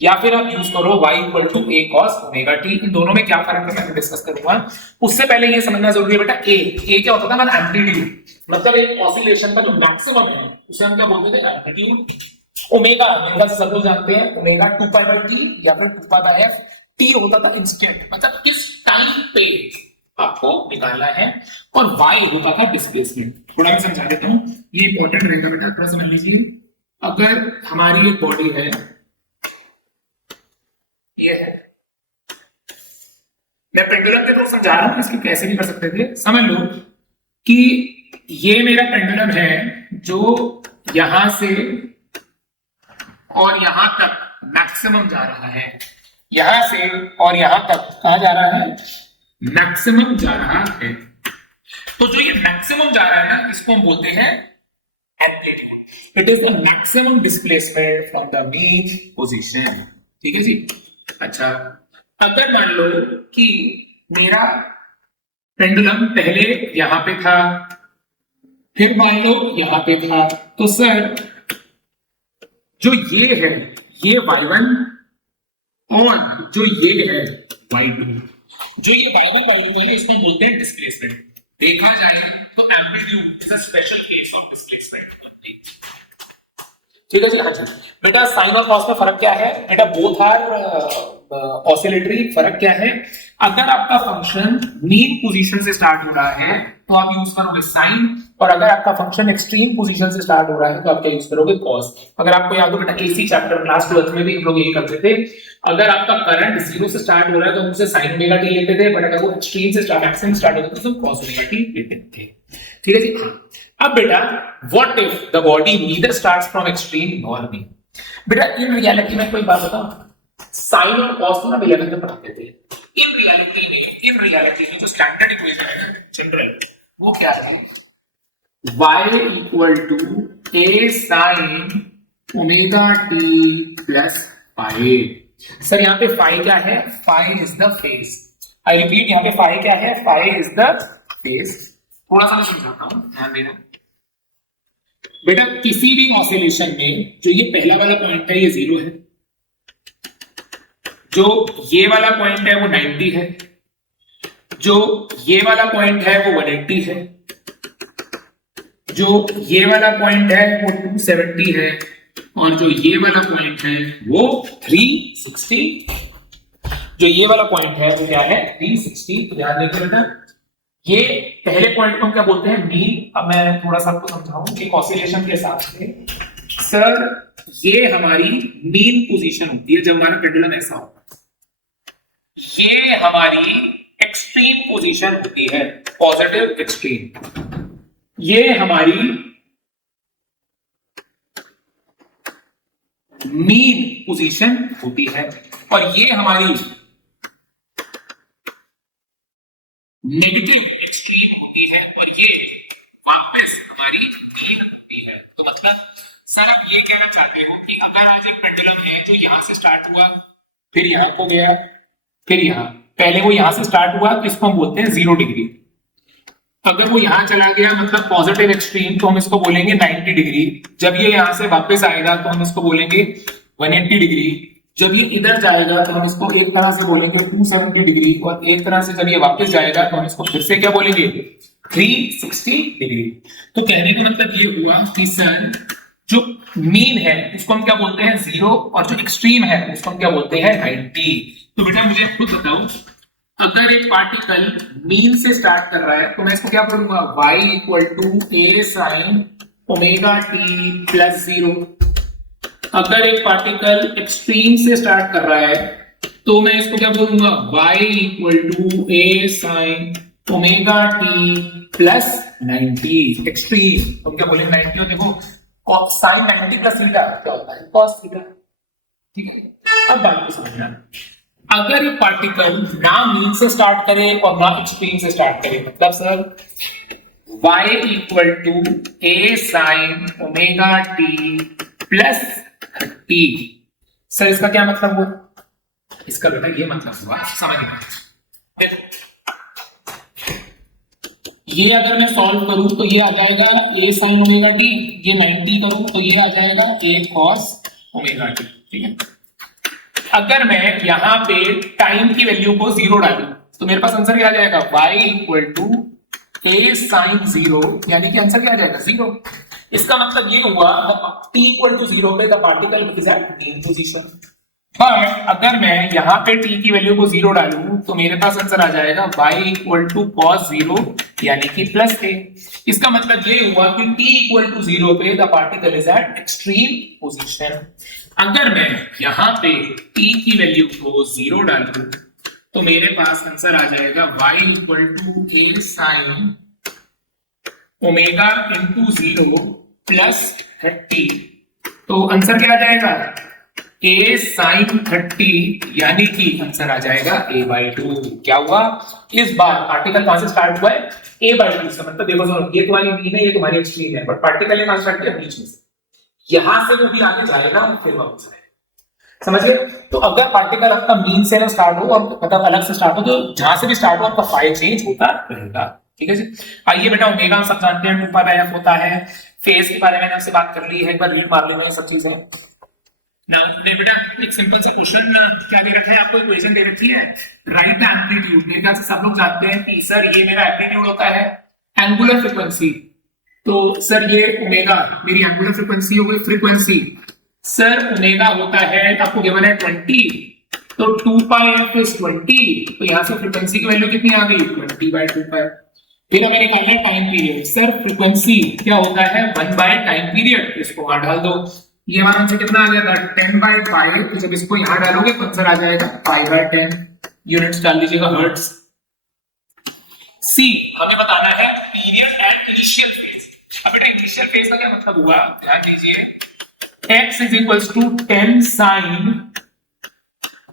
या फिर आप यूज करो y equal to a cos omega t। इन दोनों में क्या फर्क है मैं डिस्कस करूंगा। उससे पहले ये समझना जरूरी है बेटा a क्या होता था, मतलब एम्पलीट्यूड, मतलब एक ऑसिलेशन का जो मैक्सिमम है उसे हम क्या बोलते थे, एम्पलीट्यूड। ओमेगा से सब लोग जानते हैं, ओमेगा 2 पाई बाय t या फिर 2 पाई बाय f। टी होता था इंस्टेंट, मतलब किस टाइम पे आपको निकालना है, और y होता था डिस्प्लेसमेंट। थोड़ा मैं समझा देता हूं, ये इंपॉर्टेंट रहेगा बेटा, थोड़ा समझ लीजिए। अगर हमारी एक बॉडी है, ये है, मैं पेंडुलम के थ्रू समझा रहा हूं, इसको कैसे भी कर सकते थे। समझ लो कि ये मेरा पेंडुलम है जो यहां से और यहां तक मैक्सिमम जा रहा है, यहां से और यहां तक कहां जा रहा है, मैक्सिमम जा रहा है। तो जो ये मैक्सिमम जा रहा है ना, इसको हम बोलते हैं amplitude. It is the maximum displacement from the mean position. ठीक है जी। अच्छा, अगर मान लो कि मेरा पेंडुलम पहले यहां पे था, फिर मान लो यहां पे था, तो सर जो ये है ये y1 और जो ये है y2, जो ये y1 y2 है इसको बोलते हैं डिस्प्लेसमेंट। देखा जाए तो amplitude is a special case of displacement. ठीक है जी। हाँ जी बेटा, साइन और कॉस में फर्क क्या है बेटा, बोथ आर ऑसिलेटरी। फर्क क्या है, अगर आपका फंक्शन मीन पोजीशन से स्टार्ट हो रहा है तो आप यूज करोगे साइन, और अगर आपका फंक्शन एक्सट्रीम पोजीशन से स्टार्ट हो रहा है तो आप क्या यूज करोगे, कॉस। अगर आपको याद हो बेटा एसी चैप्टर क्लास 12th में भी हम लोग यही करते थे, अगर आपका करंट 0 से स्टार्ट हो रहा है तो हम उसे साइन ओमेगा टी लेते थे, बट अगर वो एक्सट्रीम से स्टार्ट मैक्सिमम स्टार्ट होता है तो हम कॉस ओमेगा टी लेते थे। ठीक है जी। अब बेटा what if the body neither starts from extreme nor mean. बेटा इन रियलिटी में कोई बात बताऊं, साइन और कॉस को ना 11th में पढ़ाते थे। इन रियलिटी में जो स्टैंडर्ड इक्वेशन है जनरल, वो क्या है, y equal to a sin omega t plus phi. Sir यहाँ पे फाई क्या है, phi is the phase. I repeat, यहाँ पे फाई क्या है, फाई इज द फेज। थोड़ा सा मैं समझाता हूं, ध्यान देना बेटा। किसी भी ऑसिलेशन में जो ये पहला वाला पॉइंट है ये 0 है, जो ये वाला पॉइंट है वो 90 है, जो ये वाला पॉइंट है वो 180 है, जो ये वाला पॉइंट है वो 270 है, और जो ये वाला पॉइंट है वो 360। जो ये वाला पॉइंट है वो क्या है 360। तो ध्यान देते बेटा, ये पहले पॉइंट को हम क्या बोलते हैं मीन। अब मैं थोड़ा सा आपको समझाऊं कि ऑसिलेशन के हिसाब से सर ये हमारी मीन पोजीशन होती है जब हमारा पेंडुलम ऐसा होता है। ये हमारी एक्सट्रीम पोजीशन होती है, पॉजिटिव एक्सट्रीम। ये हमारी मीन पोजीशन होती है, और ये हमारी नेगेटिव एक्सट्रीम होती है, और ये वापस हमारी मीन होती है। तो मतलब सर आप ये कहना चाहते हो कि अगर आज एक पेंडुलम है जो यहां से स्टार्ट हुआ, फिर यहां को गया, फिर यहां, पहले वो यहां से स्टार्ट हुआ तो इसको हम बोलते हैं 0 डिग्री। अगर वो यहां चला गया मतलब पॉजिटिव एक्सट्रीम, तो हम इसको बोलेंगे 90 डिग्री। जब ये यहां से वापस आएगा तो हम इसको बोलेंगे 180 डिग्री। जब ये इधर जाएगा तो हम इसको एक तरह से बोलेंगे 270 डिग्री, और एक तरह से जब ये वापस जाएगा तो हम इसको फिर से क्या बोलेंगे 360 डिग्री। तो कहने का मतलब ये हुआ कि सर जो मीन है उसको हम क्या बोलते हैं 0, और जो एक्सट्रीम है उसको हम क्या बोलते हैं 90। तो बेटा मुझे खुद बताओ, अगर एक पार्टिकल मीन से स्टार्ट कर रहा है तो मैं इसको क्या बोलूंगा y equal to a sin omega t plus 0। अगर एक पार्टिकल एक्सट्रीम से स्टार्ट कर रहा है तो मैं इसको क्या बोलूंगा y equal to a sin omega t plus 90। Extreme तो क्या बोलेंगे 90, और देखो साइन 90 प्लस थीटा क्या होता है cos थीटा। ठीक है, अब बात को समझना, अगर एक पार्टिकल ना मीन से स्टार्ट करे और ना एक्सट्रीम से स्टार्ट करे, मतलब sir y equal to a sin omega t plus 30। Sir इसका क्या मतलब हुआ? इसका बेटा ये मतलब हुआ, समझिए देखो, ये अगर मैं सॉल्व करूं तो ये आ जाएगा a sin ओमेगा t, ये 90 करूं तो ये आ जाएगा a cos ओमेगा t। ठीक है, अगर मैं यहां पे टाइम की वैल्यू को 0 डालूं तो मेरे पास आंसर क्या आ जाएगा y equal to a sin 0, यानी कि आंसर क्या आ जाएगा 0। इसका मतलब ये हुआ t इक्वल टू 0 पे the particle is at mean position. But अगर मैं यहां पे t की वैल्यू को 0 डालूं तो मेरे पास आंसर आ जाएगा y इक्वल टू cos 0, यानी कि प्लस a। इसका मतलब ये हुआ कि t इक्वल टू 0 पे the particle is eight extreme position. अगर मैं यहां पे t की वैल्यू को 0 डालूं तो मेरे पास आंसर आ जाएगा y equal to a sin omega into 0 plus 30। तो आंसर क्या आ जाएगा a sin 30, यानी कि आंसर आ जाएगा a/2। क्या हुआ, इस बार पार्टिकल कहां से स्टार्ट हुआ है a/2 से। मतलब देखो सुनो, ये तुम्हारी मीन है, ये तुम्हारी एक्सट्रीम है, बट पार्टिकल ने कहां स्टार्ट किया बीच में से, यहां से वो भी आगे जाएगा फिर वापस आएगा। समझिए, तो अगर पार्टिकल आपका मीन से ना स्टार्ट हो और मतलब अलग से स्टार्ट हो, तो जहां से भी स्टार्ट हो आपका फाइल चेंज होता रहेगा। ठीक है जी, आइए बेटा ओमेगा हम सब जानते हैं 2π/f होता है। फेज के बारे में आपसे बात कर ली है, एक बार रीड मार लेना ये सब चीजें। नाउ बेटा एक सिंपल सा क्वेश्चन क्या दे रखा है आपको, इक्वेशन दे रखी है राइट एम्पलीट्यूड। मेरे ख्याल से सब लोग जानते हैं कि सर ये मेरा एम्पलीट्यूड होता है एंगुलर फ्रीक्वेंसी, तो सर ये ओमेगा मेरी एंगुलर फ्रीक्वेंसी हो गई। फ्रीक्वेंसी सर ओमेगा होता है, आपको गिवन है 20, तो 2πf इज 20, तो यहां से फ्रीक्वेंसी की वैल्यू कितनी आ गई 20/2π। फिर हमें निकालना है टाइम पीरियड। सर फ्रीक्वेंसी क्या होता है 1 बाय टाइम पीरियड, इसको वहां डाल दो। ये हमारा आंसर कितना आ गया था 10/π, तो जब इसको यहां डालोगे तो आंसर आ जाएगा π/10। यूनिट्स डाल दीजिएगा हर्ट्ज। सी हमें बताना है पीरियड एट इनिशियल फेज। अब बेटा इनिशियल फेज का क्या मतलब हुआ, ध्यान दीजिए, x is equals to 10 sin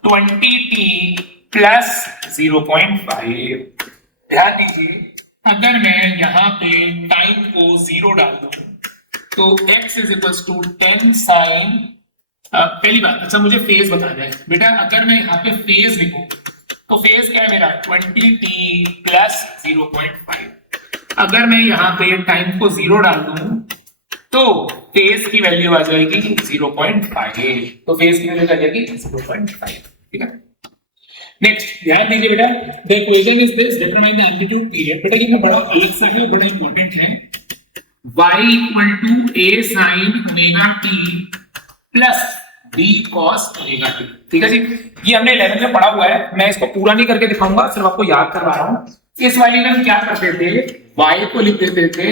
20t plus 0.5। ध्यान दीजिए, अगर मैं यहां पे टाइम को 0 डाल दूं तो x is equals to 10 sin पहली बात, अच्छा मुझे फेज बताना है बेटा। अगर मैं यहाँ पे फेज लिखूं तो फेज क्या है मेरा 20t प्लस 0.5। अगर मैं यहाँ पे टाइम को 0 डाल दूं तो फेज की वैल्यू आ जाएगी 0.5, तो फेज की वैल्यू आ जाएगी 0.5। ठीक है, नेक्स्ट ध्यान दीजिए बेटा, the equation is this, determine the amplitude period. बेटा ये बड़ा अलग सा है, बड़ा इंपॉर्टेंट है। y equal to a sin omega t plus b cos omega t। ठीक है जी, ये हमने 11th में पढ़ा हुआ है, मैं इसको पूरा नहीं करके दिखाऊंगा, सिर्फ आपको याद करवा रहा हूं। इस वाली में हम क्या करते थे, y को लिख देते थे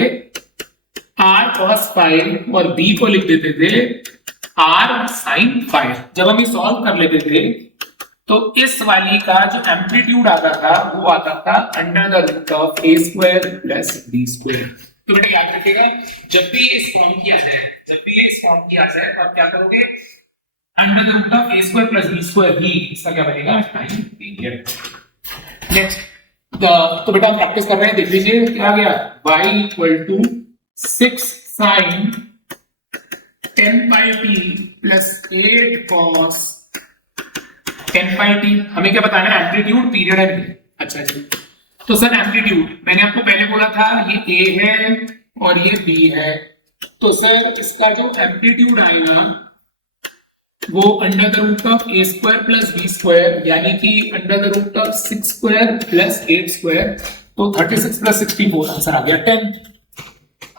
r cos phi और b को लिख देते थे r sin phi। जब हम ये सॉल्व कर लेते थे तो इस वाली का जो एम्पलीट्यूड आता था वो आता था under the root of a square plus b square. तो बेटा याद रखिएगा, जब भी ये इस फॉर्म किया जाए, जब भी ये इस फॉर्म किया जाए तो आप क्या करोगे, under the root of a square plus b square ही इसका क्या बनेगा, टाइम पीरियड। नेक्स्ट तो बेटा हम प्रैक्टिस कर रहे हैं, देख लीजिए क्या आ गया, y equal to 6 sin 10 pi t plus 8 cos 10 pi t। हमें क्या बताना है, एम्पलीट्यूड पीरियड है। अच्छा जी, तो सर एम्पलीट्यूड मैंने आपको पहले बोला था ये a है और ये b है, तो सर इसका जो एम्पलीट्यूड आएगा वो under the root of a square plus b square, यानी कि under the root of 6 square plus 8 square, तो 36 प्लस 64 आंसर आ गया 10।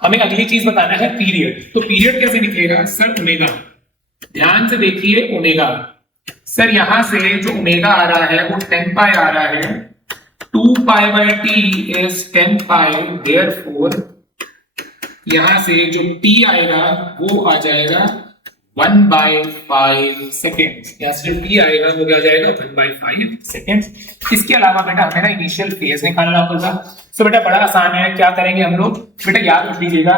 हमें अगली चीज बताना है पीरियड। तो पीरियड कैसे निकलेगा सर, ओमेगा। ध्यान से देखिए ओमेगा, सर यहां से जो ओमेगा आ रहा है वो 10 पाई आ रहा है, 2 pi by T is 10 pi, therefore यहां से जो टी आएगा वो आ जाएगा 1/5 सेकेंड्स। यहां से जो टी आएगा वो क्या जाएगा, 1/5 सेकेंड्स। इसके अलावा बेटा हमें ना इनिशियल फेज निकालना होगा। सो बेटा बड़ा आसान है, क्या करेंगे हम लोग, बेटा याद रख लीजिएगा,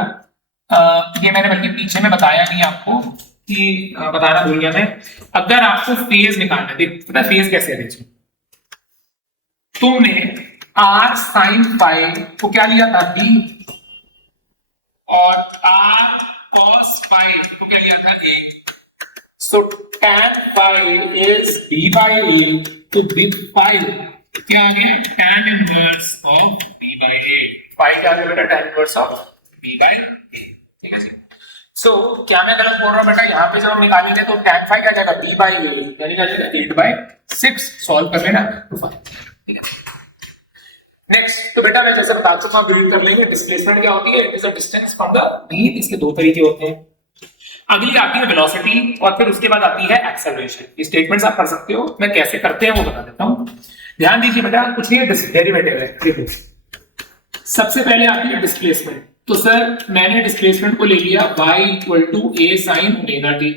ये मैंने बल्कि पीछे में बताया नहीं आपको कि बताना भूल गया मैं। अगर आपको फेज निकालना है, देख पता फेज कैसे है, देखिए तुमने r sin phi को क्या लिया था, b, और r cos phi को क्या लिया था, a। So tan phi is b by a, तो b phi क्या आ गया, tan inverse of b by a। phi क्या आ गया बेटा, tan inverse of b by a। ठीक है जी, सो क्या मैं गलत बोल रहा हूं बेटा, यहाँ पे जब हम निकालेंगे तो tan phi क्या जाएगा, b by a, यानी क्या जाएगा 8/6। सॉल्व कर लेना तो 5। ठीक है, नेक्स्ट तो बेटा मैं जैसे बता चुका हूं, बिल्ड कर लेंगे। डिस्प्लेसमेंट क्या होती है, it is a distance from the mean. इसके दो तरीके होते हैं, अगली आती है वेलोसिटी और फिर उसके बाद आती है एक्सेलरेशन। ये स्टेटमेंट्स आप कर सकते हो, मैं कैसे करते हैं वो बता देता हूं। ध्यान दीजिए बेटा, कुछ नहीं है, डेरिवेटिव है। सबसे पहले आती है डिस्प्लेसमेंट। तो सर मैंने डिस्प्लेसमेंट को ले लिया y equal to a sin omega t।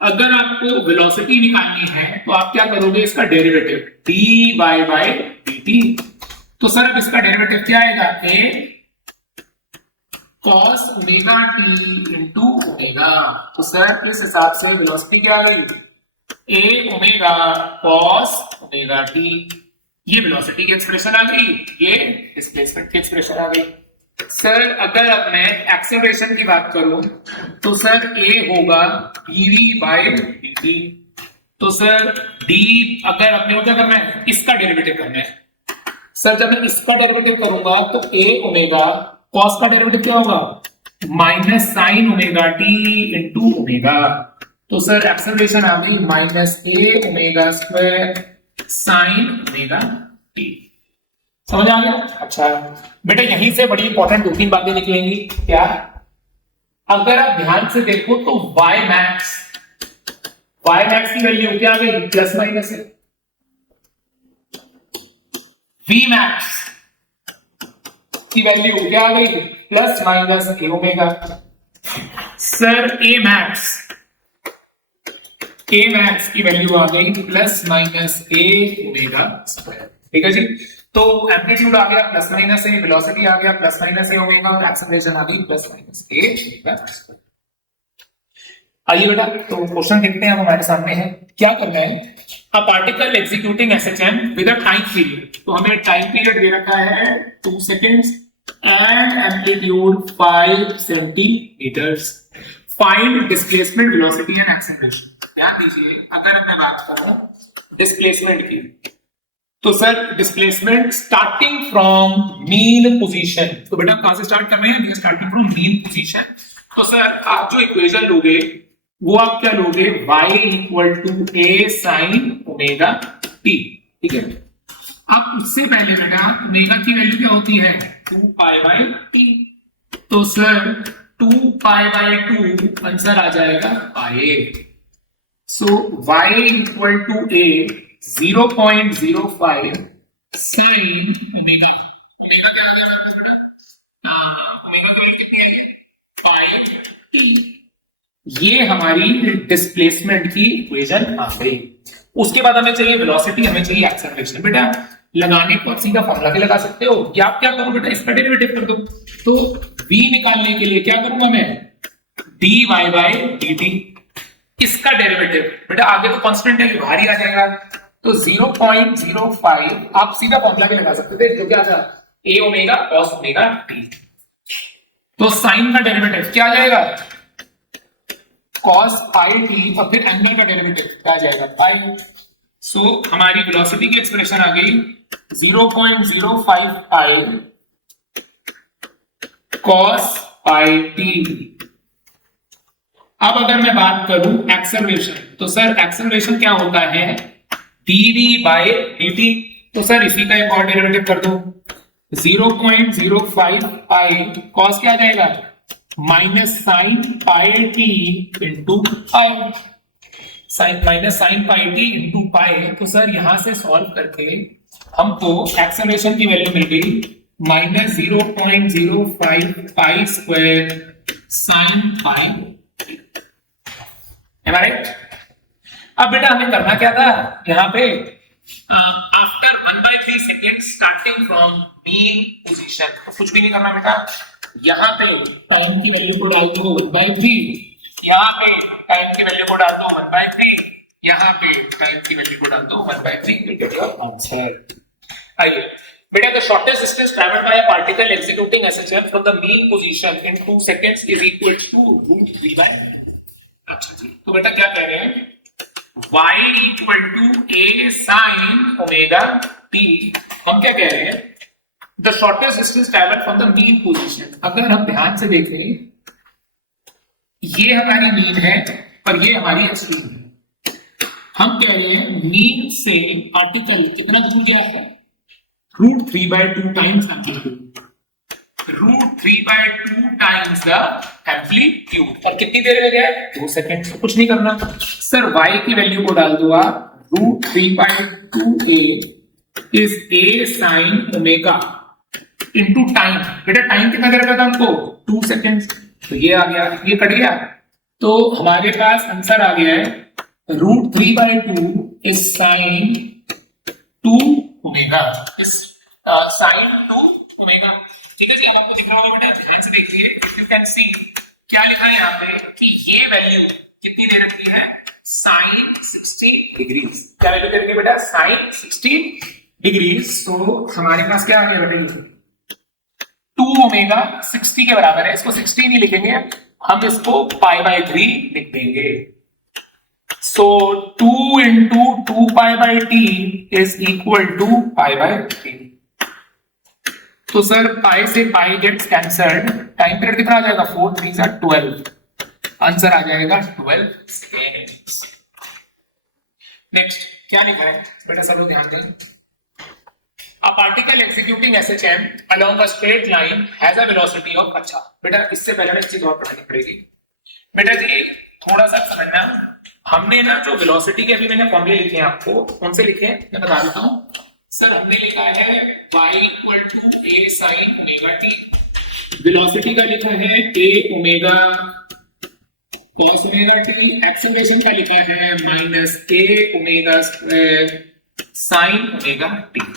अगर आपको वेलोसिटी निकालनी है तो आप क्या करोगे, इसका डेरिवेटिव dy by dt। तो सर अब इसका डेरिवेटिव क्या आएगा, a cos omega t into omega. तो सर इस हिसाब से वेलोसिटी क्या आ गई, a omega cos omega t। ये वेलोसिटी की एक्सप्रेशन आ गई, ये डिस्प्लेसमेंट की एक्सप्रेशन आ गई। सर अगर अब मैं एक्सेलरेशन की बात करूं तो सर a होगा dv बाय dt। तो सर d, अगर अपने को क्या करना है, इसका डेरिवेटिव करना है। सर जब मैं इसका डेरिवेटिव करूंगा तो a ओमेगा cos का डेरिवेटिव क्या होगा, minus sign omega t into omega. तो सर एक्सेलरेशन आ गई minus a omega square sine omega t। समझ आ गया। अच्छा बेटा यहीं से बड़ी इंपॉर्टेंट 2-3 बातें निकलेंगी। क्या, अगर आप ध्यान से देखो तो y मैक्स की वैल्यू क्या आ गई, प्लस माइनस है। v मैक्स की वैल्यू क्या आ गई, plus minus a omega. Sir a max की वैल्यू आ गई plus minus a omega square. ठीक है जी, तो एम्पलीट्यूड आ गया प्लस माइनस ए, वेलोसिटी आ गया प्लस माइनस ए ओमेगा, और एक्सेलरेशन आ गई प्लस माइनस ए ओमेगा स्क्वायर। आइए बेटा तो क्वेश्चन देखते हैं, अब हमारे सामने है। क्या करना है, a particle executing SHM with a time period. तो हमें टाइम पीरियड दे रखा है 2 seconds and amplitude 5 centimetres. Find displacement, velocity and acceleration. ध्यान दीजिए, अगर मैं बात करूं डिस्प्लेसमेंट की, तो sir displacement starting from mean position. तो बेटा हम कहां से स्टार्ट कर रहे हैं, स्टार्टिंग फ्रॉम मीन पोजीशन। तो सर आप जो इक्वेशन लोगे वो आप क्या लोगे, y equal to a sin omega t। ठीक है। अब उससे पहले बेटा ओमेगा की वैल्यू क्या होती है 2 पाई बाई टी, तो सर 2 पाई बाई 2 आंसर आ जाएगा pi. So y equal to a 0.05 sine omega. Omega क्या आ गया हमारे पास बेटा, ओमेगा की वैल्यू कितनी आई है पाई टी। ये हमारी डिस्प्लेसमेंट की इक्वेशन आ गई। उसके बाद हमें चाहिए वेलोसिटी, हमें चाहिए एक्सेलरेशन। बेटा लगाने को आप सीधा फॉर्मूला भी लगा सकते हो, या आप क्या करो बेटा इसका डेरिवेटिव कर दो। तो v निकालने के लिए क्या करूंगा मैं, dy बाई dt, इसका डेरिवेटिव बेटा आगे तो कांस्टेंट है कि बाहर ही आ जाएगा, तो 0.05 आप सीधा फॉर्मूला भी लगा सकते थे जो क्या था a omega cos omega t। तो साइन का डेरिवेटिव क्या आ जाएगा cos पाई t, और फिर एंगल का डेरिवेटिव क्या आ जाएगा पाई। सो हमारी वेलोसिटी की एक्सप्रेशन आ गई 0.05 पाई cos पाई t। अब अगर मैं बात करूं एक्सेलरेशन, तो सर एक्सेलरेशन क्या होता है dv बाई dt, तो सर इसी का एक और डेरिवेटिव कर दो 0.05 पाई cos क्या आ जाएगा minus sine pi t into pi, sine minus sine pi t into pi. तो सर यहां से सॉल्व करके हमको एक्सेलरेशन की वैल्यू मिल गई minus 0.05 pi square sine pi. Right. अब बेटा हमें करना क्या था यहाँ पे, after 1/3 second starting from mean position, तो कुछ भी नहीं करना बेटा, यहाँ पे टाइम की वैल्यू को डाल दो 1/3, यहाँ पे टाइम की वैल्यू को डाल दो 1/3, यहाँ पे टाइम की वैल्यू को डाल दो 1/3, आंसर। आइए बेटा, the shortest distance traveled by a particle executing SHM from the mean position in 2 seconds is equal to root 3 by। अच्छा जी, तो बेटा क्या कह रहे हैं y equal to a sine omega t। हम क्या कह रहे हैं the shortest distance travel from the mean position. अगर हम ध्यान से देखें ये हमारी मीन है और ये हमारी एक्सट्रीम है। हम कह रहे हैं मीन से पार्टिकल कितना दूर गया है √3/2 times amplitude, √3/2 times the amplitude, और कितनी देर में गया 2 सेकंड। तो कुछ नहीं करना सर, y की वैल्यू को डाल दो आप √3/2a is a sine omega into time. बेटा टाइम कितना देर का था हमको 2 सेकंड, तो ये आ गया, ये कट गया, तो हमारे पास आंसर आ गया है √3/2 is sine 2 omega, is sine 2 omega. ठीक है जी, अब आपको दिख रहा होगा बेटा, ध्यान से देखिए, यू कैन सी क्या लिखा है यहाँ पे कि ये वैल्यू कितनी दे रखी है साइन 60 डिग्री। क्या वैल्यू दे रखी है बेटा साइन 60 डिग्री। तो हमारे पास क्या आ गया बेटा 2 ओमेगा 60 के बराबर है, इसको 60 नहीं लिखेंगे हम, इसको π/3 लिख देंगे। So 2 into 2 π/t is equal to π/3। तो सर पाई से pi gets cancelled, time period कितना आ जाएगा 4 3 12, आंसर आ जाएगा 12 सेकेंड्स। नेक्स्ट क्या लिखा है बेटा, सब लोग ध्यान दें। A particle executing SHM along a straight line has a velocity of। अच्छा बेटा इससे पहले एक चीज और पढ़नी पड़ेगी बेटा जी, थोड़ा सा समझना। हमने ना जो वेलोसिटी के अभी मैंने फॉर्मूले लिखे हैं आपको, कौन से लिखे हैं मैं बता देता हूं सर। हमने लिखा है y equal to a sine omega t, velocity का लिखा है a omega cos omega t, acceleration का लिखा है minus a omega square sine omega t।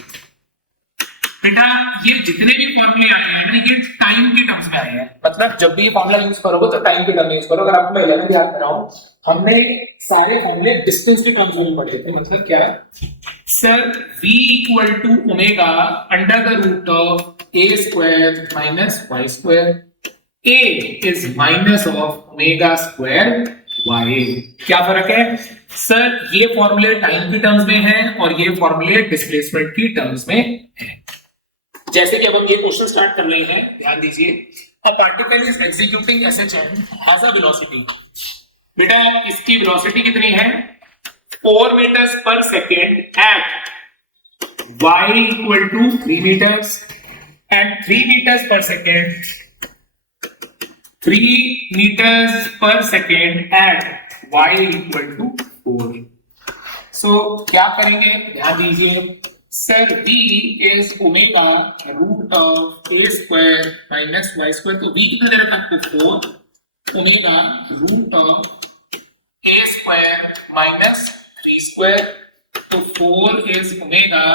बेटा ये जितने भी फॉर्मूले आए हैं ना, ये टाइम के टर्म्स में आए हैं, मतलब जब भी ये फॉर्मूला यूज करोगे तो टाइम के टर्म में यूज करो। अगर आपको मैं 11 याद कर रहा हूं, हमने सारे फॉर्मूले डिस्टेंस के टर्म्स में पढ़े थे। मतलब क्या sir, v equal to omega under the root of a square minus y square, a is minus of omega square y। क्या फर्क है सर, ये फॉर्मूले टाइम की टर्म्स में है और ये फॉर्मूले डिस्प्लेसमेंट की टर्म्स में है। जैसे कि अब हम ये क्वेश्चन स्टार्ट कर रहे हैं, ध्यान दीजिए। A particle is executing SHM has a velocity. बेटा इसकी वेलोसिटी कितनी है 4 metres per second at y equal to 3 meters and 3 meters per second, 3 meters per second at y equal to 4. So क्या करेंगे, ध्यान दीजिए sir, v is omega root of a square minus y square, तो v कितना दे रखा है आपको 4 omega root of a square minus 3 square, तो 4 is omega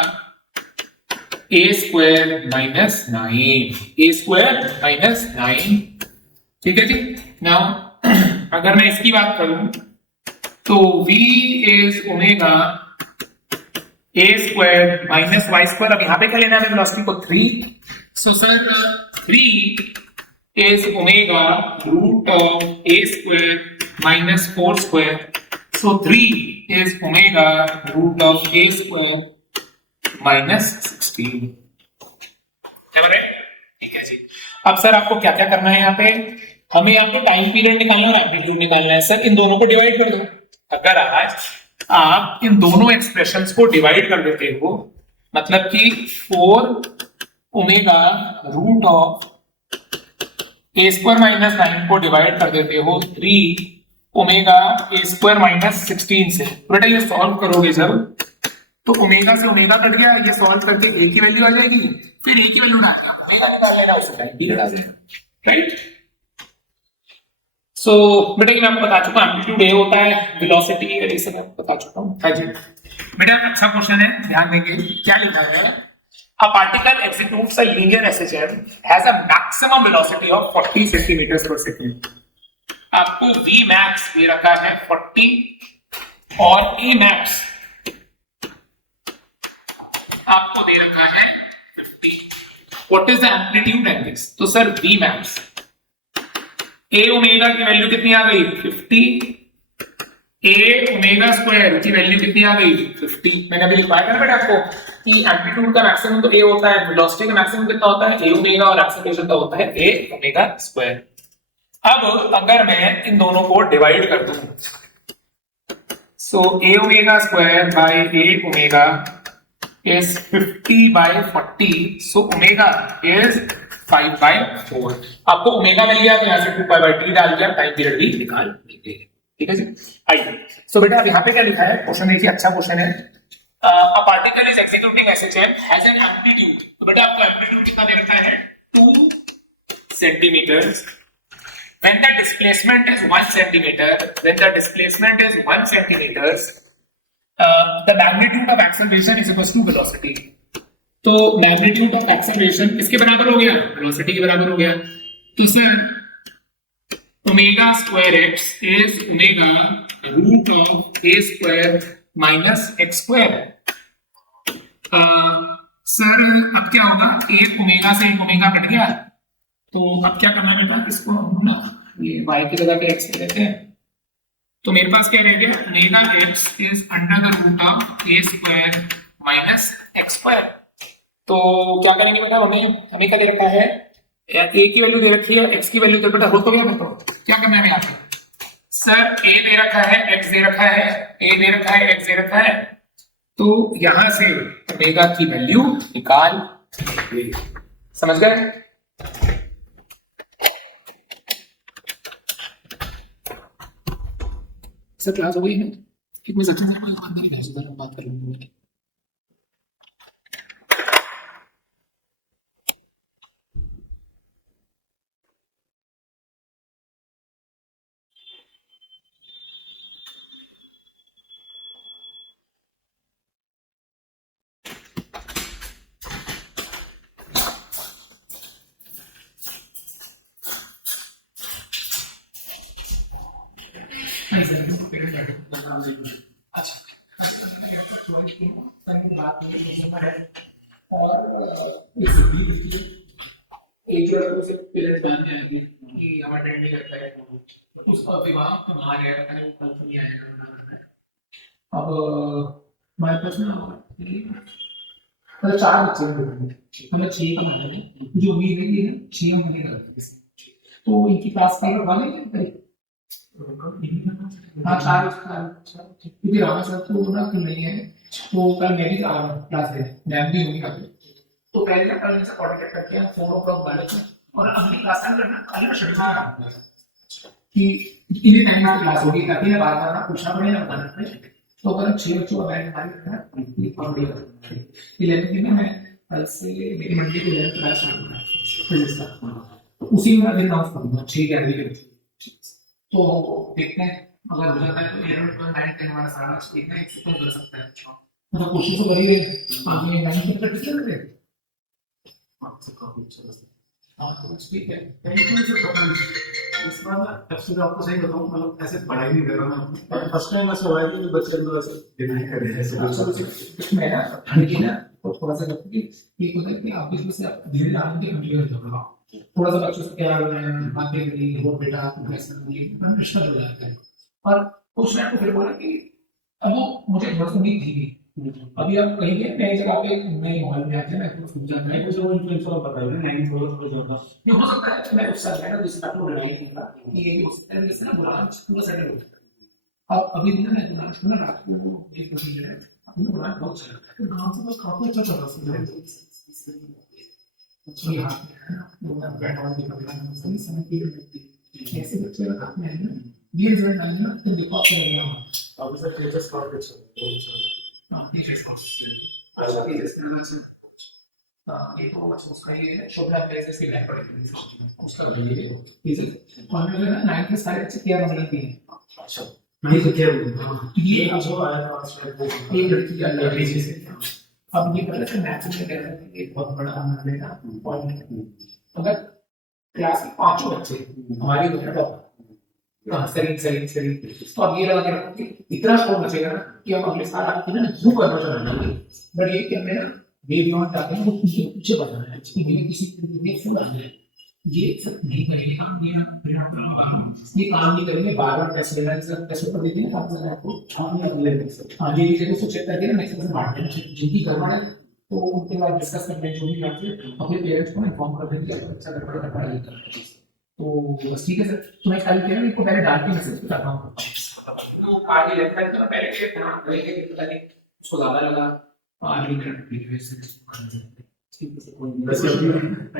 a square minus 9, a square minus 9, ठीक है जी। नाउ अगर मैं इसकी बात करूं तो v is omega a square minus y square, अब यहां पे क्या लेना है वेलोसिटी को 3, so sir 3 is omega root of a square minus 4 square, so 3 is omega root of a square minus 16, ठीक है जी। अब सर आपको क्या क्या करना है, यहाँ पे हमें यहाँ पे टाइम पीरियड निकालना और एम्पलीट्यूड निकालना है। सर इन दोनों को डिवाइड कर दो, अगर आज आप इन दोनों एक्सप्रेशंस को डिवाइड कर देते हो, मतलब कि 4 omega root of a square minus 9 को डिवाइड कर देते हो 3 ओमेगा ए स्क्वायर माइनस 16 से, बेटा ये सॉल्व करोगे जब तो ओमेगा से ओमेगा कट गया, ये सॉल्व करके ए की वैल्यू आ जाएगी, फिर ए की वैल्यू ओमेगा निकाल लेना, उससे टाइम पीरियड आ जाएगा, राइट। सो बेटा ये मैं आपको बता चुका हूं, एम्पलीट्यूड ए होता है, वेलोसिटी ये सब आपको बता चुका हूं। हाँ जी बेटा, अच्छा क्वेश्चन है, ध्यान देंगे क्या लिखा है। A particle executes a linear SHM has a maximum velocity of 40 centimeters per second. आपको V max दे रखा है 40 और A max आपको दे रखा है 50. What is the amplitude and this? तो sir V max a omega की वैल्यू कितनी आ गई 50, a ओमेगा स्क्वायर की वैल्यू कितनी आ गई 50। मैंने अभी लिखवाया था ना बेटा आपको कि एम्पलीट्यूड का मैक्सिमम तो a होता है, वेलोसिटी का मैक्सिमम कितना होता है a ओमेगा, और एक्सेलरेशन का होता है a ओमेगा स्क्वायर। अब अगर मैं इन दोनों को डिवाइड कर दूं, सो a omega square by a omega is 50 by 40, so omega is 5 by 4। आपको ओमेगा मिल गया तो यहां से 2 पाई बाय t डाल दिया, टाइम पीरियड भी निकाल लेंगे, ठीक है जी। आइए सो बेटा यहां पे क्या लिखा है, क्वेश्चन देखिए, अच्छा क्वेश्चन है। A particle is executing SHM has an amplitude, तो बेटा आपको एम्पलीट्यूड कितना दे रखा है 2 centimetres when the displacement is 1 centimeter, when the displacement is 1 centimeters, the magnitude of acceleration is equals to velocity। तो मैग्नीट्यूड ऑफ एक्सेलरेशन किसके बराबर हो गया, वेलोसिटी के बराबर हो गया। तो sir omega square x is omega root of a square minus x square. Sir अब क्या होगा, एक ओमेगा से एक ओमेगा कट गया, तो अब क्या करना बेटा, इसको हम ना ये y की जगह पे x लेते हैं, तो मेरे पास क्या रह गया, omega x is under the root of a square minus x square. तो क्या करेंगे बेटा, हमें क्या दे रखा है, a की वैल्यू दे रखी है, x की वैल्यू दे, बेटा हो तो गया मेरे को, क्या करना है यहाँ पे, सर a दे रखा है, x दे रखा है, a दे रखा है, x दे रखा है, तो यहां से ओमेगा की वैल्यू निकाल, समझ गए। सर क्लास हो गई है, कितने सच में बात नहीं है, सर बात कर लूंगा। अब हमारे पास ना मतलब 4 बच्चे मतलब 6 का मान लेंगे, जो भी है 6 हम करते हैं, तो इनकी क्लास का रखवा लेंगे, हाँ चार क्योंकि रामा सर तो ना कल नहीं है, तो कल मैं भी आ रहा हूँ क्लास है, मैम भी होगी कल। तो पहले ना कल इनसे कोऑर्डिनेट करते हैं 4 o'clock वाले से, और अगली क्लास में करना कल ना शेड्यूल कि इन्हीं टाइम पे क्लास होगी, ताकि ना बार-बार ना पूछना पड़े ना बताना पड़े। तो अगर 6 बच्चों का बैच हमारी है ना, ये फाउंडेशन 11 की ना मैं कल से मेरी मंडे को 11 क्लास शुरू होना है फिजिक्स का, तो उसी में मैं दिन अनाउंस करूंगा 6 11 के बजे। तो देखते हैं अगर हो जाता है तो 11 12 9 10 हमारा सारा देखना है, एक कर सकता है। मतलब कोशिश तो कर ही रहे हैं, आगे 9 की प्रैक्टिस कर रहे हैं। आपसे काफी अच्छा लगता है। हाँ ठीक है, थैंक यू सर। इस बार ना एक्चुअली आपको सही बताऊं, मतलब ऐसे पढ़ाई नहीं कर रहा मैं, फर्स्ट टाइम ऐसा हुआ है कि बच्चे अंदर ऐसे डिनाई कर रहे हैं ऐसे कुछ मैं ना लेकिन ना तो थोड़ा सा लगता है कि ये होता है कि आप इसमें से आप धीरे आगे कंटिन्यू कर रहे हो, थोड़ा सा बच्चों से प्यार बातें करी हो, बेटा कैसा नहीं रिश्ता जुड़ जाता है। और उस टाइम को फिर बोला कि अब वो मुझे बहुत उम्मीद थी, अभी आप कहेंगे नई जगह पे नए माहौल में आते हैं ना, कुछ समझा नहीं, कुछ वो इन्फ्लुएंसर आप बताइए, नहीं थोड़ा ज्यादा ये हो सकता है। मैं उस समय ना जिस आपको लड़ाई दूंगा कि ये भी हो सकता है, जैसे ना बुरान पूरा सेटल हो जाता है। अब अभी भी ना मैं बुरान को ना रात को एक प्रोसीजर है, अपनी बुरान बहुत चल रहा है, गांव से बस काफी अच्छा चल रहा है। अच्छा यहाँ पे है ना, वो मैं बैठा हुआ दिखा रहा हूँ, सही समय की व्यक्ति ऐसे बच्चे अगर हाथ में है ना, ये रिजल्ट आएगा ना तो देखो आपको बढ़िया। अब सर टीचर्स का ये तो उसका ये शोभना प्लेसेस की लैब पड़ेगी उसका ये और मैंने ना 9th में सारे अच्छे किया मतलब की अच्छा नहीं तो क्या ये जो आया था ये लड़की का लड़की से अब ये पता है मैथ्स में कह रहा है कि बहुत बड़ा हमारे ना पॉइंट, अगर क्लास में 5 बच्चे हमारी तो टॉप सही तो अब ये लगा के रखो कि इतना स्कोर बचेगा ना कि हम अगले साल आपको ना यूं करना चाहेंगे, बट ये कि हमें ना वे बियॉन्ड जाते हैं, वो पीछे पीछे बढ़ना है कि हमें किसी एक फुल आना है। ये सब नहीं करेंगे हम, ये काम नहीं करेंगे, बार-बार टेस्ट लेना है, सर टेस्ट पेपर देते हैं आप जरा आपको हम नहीं ले हाँ ये चीजें को चेक करके ना नेक्स्ट में बांट देना चाहिए, जिनकी गड़बड़ है तो उनके बाद डिस्कस करते हैं, जो भी बात है अपने पेरेंट्स को इन्फॉर्म कर देंगे कि अच्छा गड़बड़ है पढ़ाई करना। तो बस ठीक है सर, तो मैं कल क्या इनको पहले डाल के मैसेज बताता हूँ, वो आगे लगता है तो पहले के ध्यान करेंगे कि पता नहीं उसको ज्यादा लगा आगे करंट वीडियो से ठीक है कोई वैसे अभी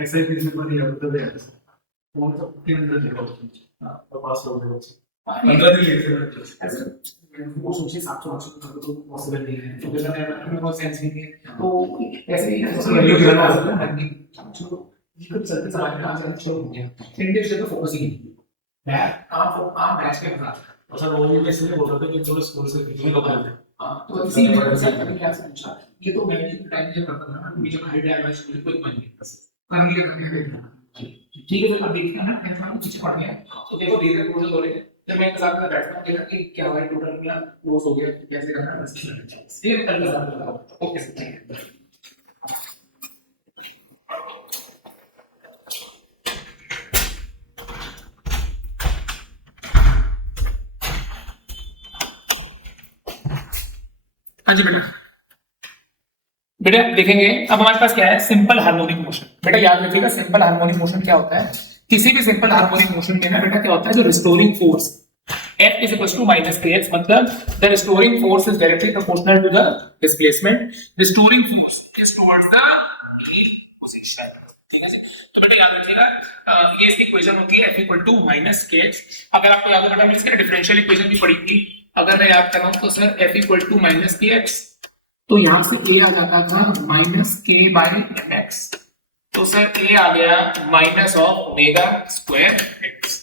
ऐसे ही किसी को नहीं आता है कौन सा 3 मिनट देखो हां तो पास हो गया 15 दिन लेते ऐसे वो सोचिए 700 तो पॉसिबल नहीं है, तो जैसा मैं को सेंस नहीं है तो ऐसे ही वीडियो करना होता है जो ये कुछ चलते समाज में आजकल शुरू हो गया, इंडिया से तो फोकस ही नहीं मैं काम मैच के बना अच्छा वो भी कैसे बोल रहे थे कि जो स्कूल से कितने लोग आए थे हां तो इसीलिए मैंने सर मैंने क्या पूछा ये तो मैंने टाइम जब करता था ना मुझे जब हाइड आया स्कूल कोई बन नहीं कर लिया ठीक है, जब देखते हैं ना टेंथ में पीछे पड़ गया तो देखो धीरे धीरे क्लोज हो रहे हैं, जब मैं इंतजार में बैठता हूं देखा कि क्या हुआ टोटल मेरा क्लोज हो गया कैसे करना है ये कल का ओके ठीक है। हाँ जी बेटा बेटा देखेंगे अब हमारे पास क्या है सिंपल हार्मोनिक मोशन। बेटा याद रखिएगा सिंपल हार्मोनिक मोशन क्या होता है, किसी भी सिंपल हार्मोनिक मोशन में ना बेटा क्या होता है जो restoring force F is equals to minus kx मतलब the restoring force is directly proportional to the displacement, restoring force is towards the mean position ठीक है जी। तो बेटा याद रखिएगा ये इसकी इक्वेशन होती है F equal to minus kx, अगर आपको याद हो बेटा मैंने इसकी डिफरेंशियल इक्वेशन भी पढ़ी थी, अगर मैं याद कर रहा हूं तो sir F equal to minus kx तो यहां से a आ जाता था माइनस के बाई एम एक्स, तो सर a आ गया minus of omega square x,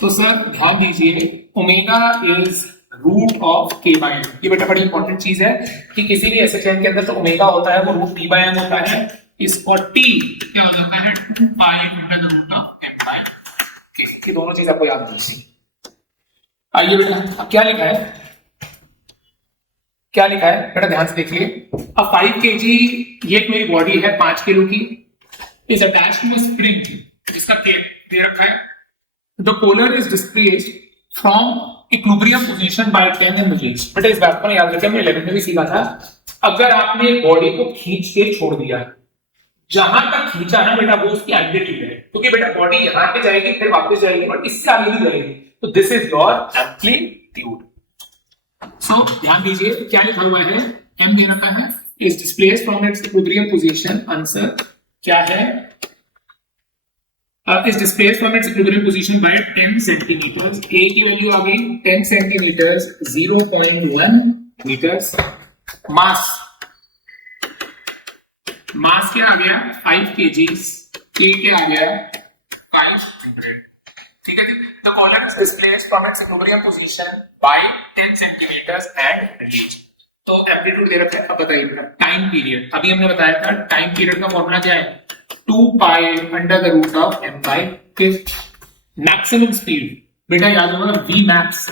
तो सर ध्यान दीजिए ओमेगा इज रूट ऑफ के बाई एम, ये बेटा बड़ी इंपॉर्टेंट चीज है कि किसी भी ऐसे चेन के अंदर तो ओमेगा होता है वो रूट टी बाई एम होता है, इसको टी क्या हो जाता है 2 pi into the root of m by k, ये दोनों चीज आपको याद होनी चाहिए। आइए बेटा अब क्या लिखा है, क्या लिखा है बेटा ध्यान से देखिए, अब 5 kg ये एक मेरी बॉडी है 5 किलो की is attached to a spring जिसका केप दे रखा है, the polar is displaced from equilibrium position by 10 mg। बेटा इस बात को याद रखिए हमने 11 में भी सीखा था, अगर आपने बॉडी को खींच के छोड़ दिया जहां तक खींचा ना बेटा वो उसकी एल्टीट्यूड है, क्योंकि बेटा बॉडी यहां पे जाएगी फिर वापस जाएगी बट इससे आगे नहीं जाएगी, तो दिस इज योर एम्पलीट्यूड। सो ध्यान दीजिए क्या लिखा हुआ है, एम दे रखा है, is displaced from its equilibrium position. Answer क्या है, is displaced from its equilibrium position by 10 centimeters। A की वैल्यू आ गई 10 centimeters, 0.1 meters। मास, मास क्या आ गया 5 kgs, A क्या आ गया 500। ठीक है जी। The column is displaced from its equilibrium position by 10 centimeters and reached। तो एम्पलीट्यूड दे रखा है। अब बताइए टाइम पीरियड, अभी हमने बताया था टाइम पीरियड का फॉर्मूला क्या है, 2 pi under the root of m by k। Maximum speed बेटा याद होगा v मैक्स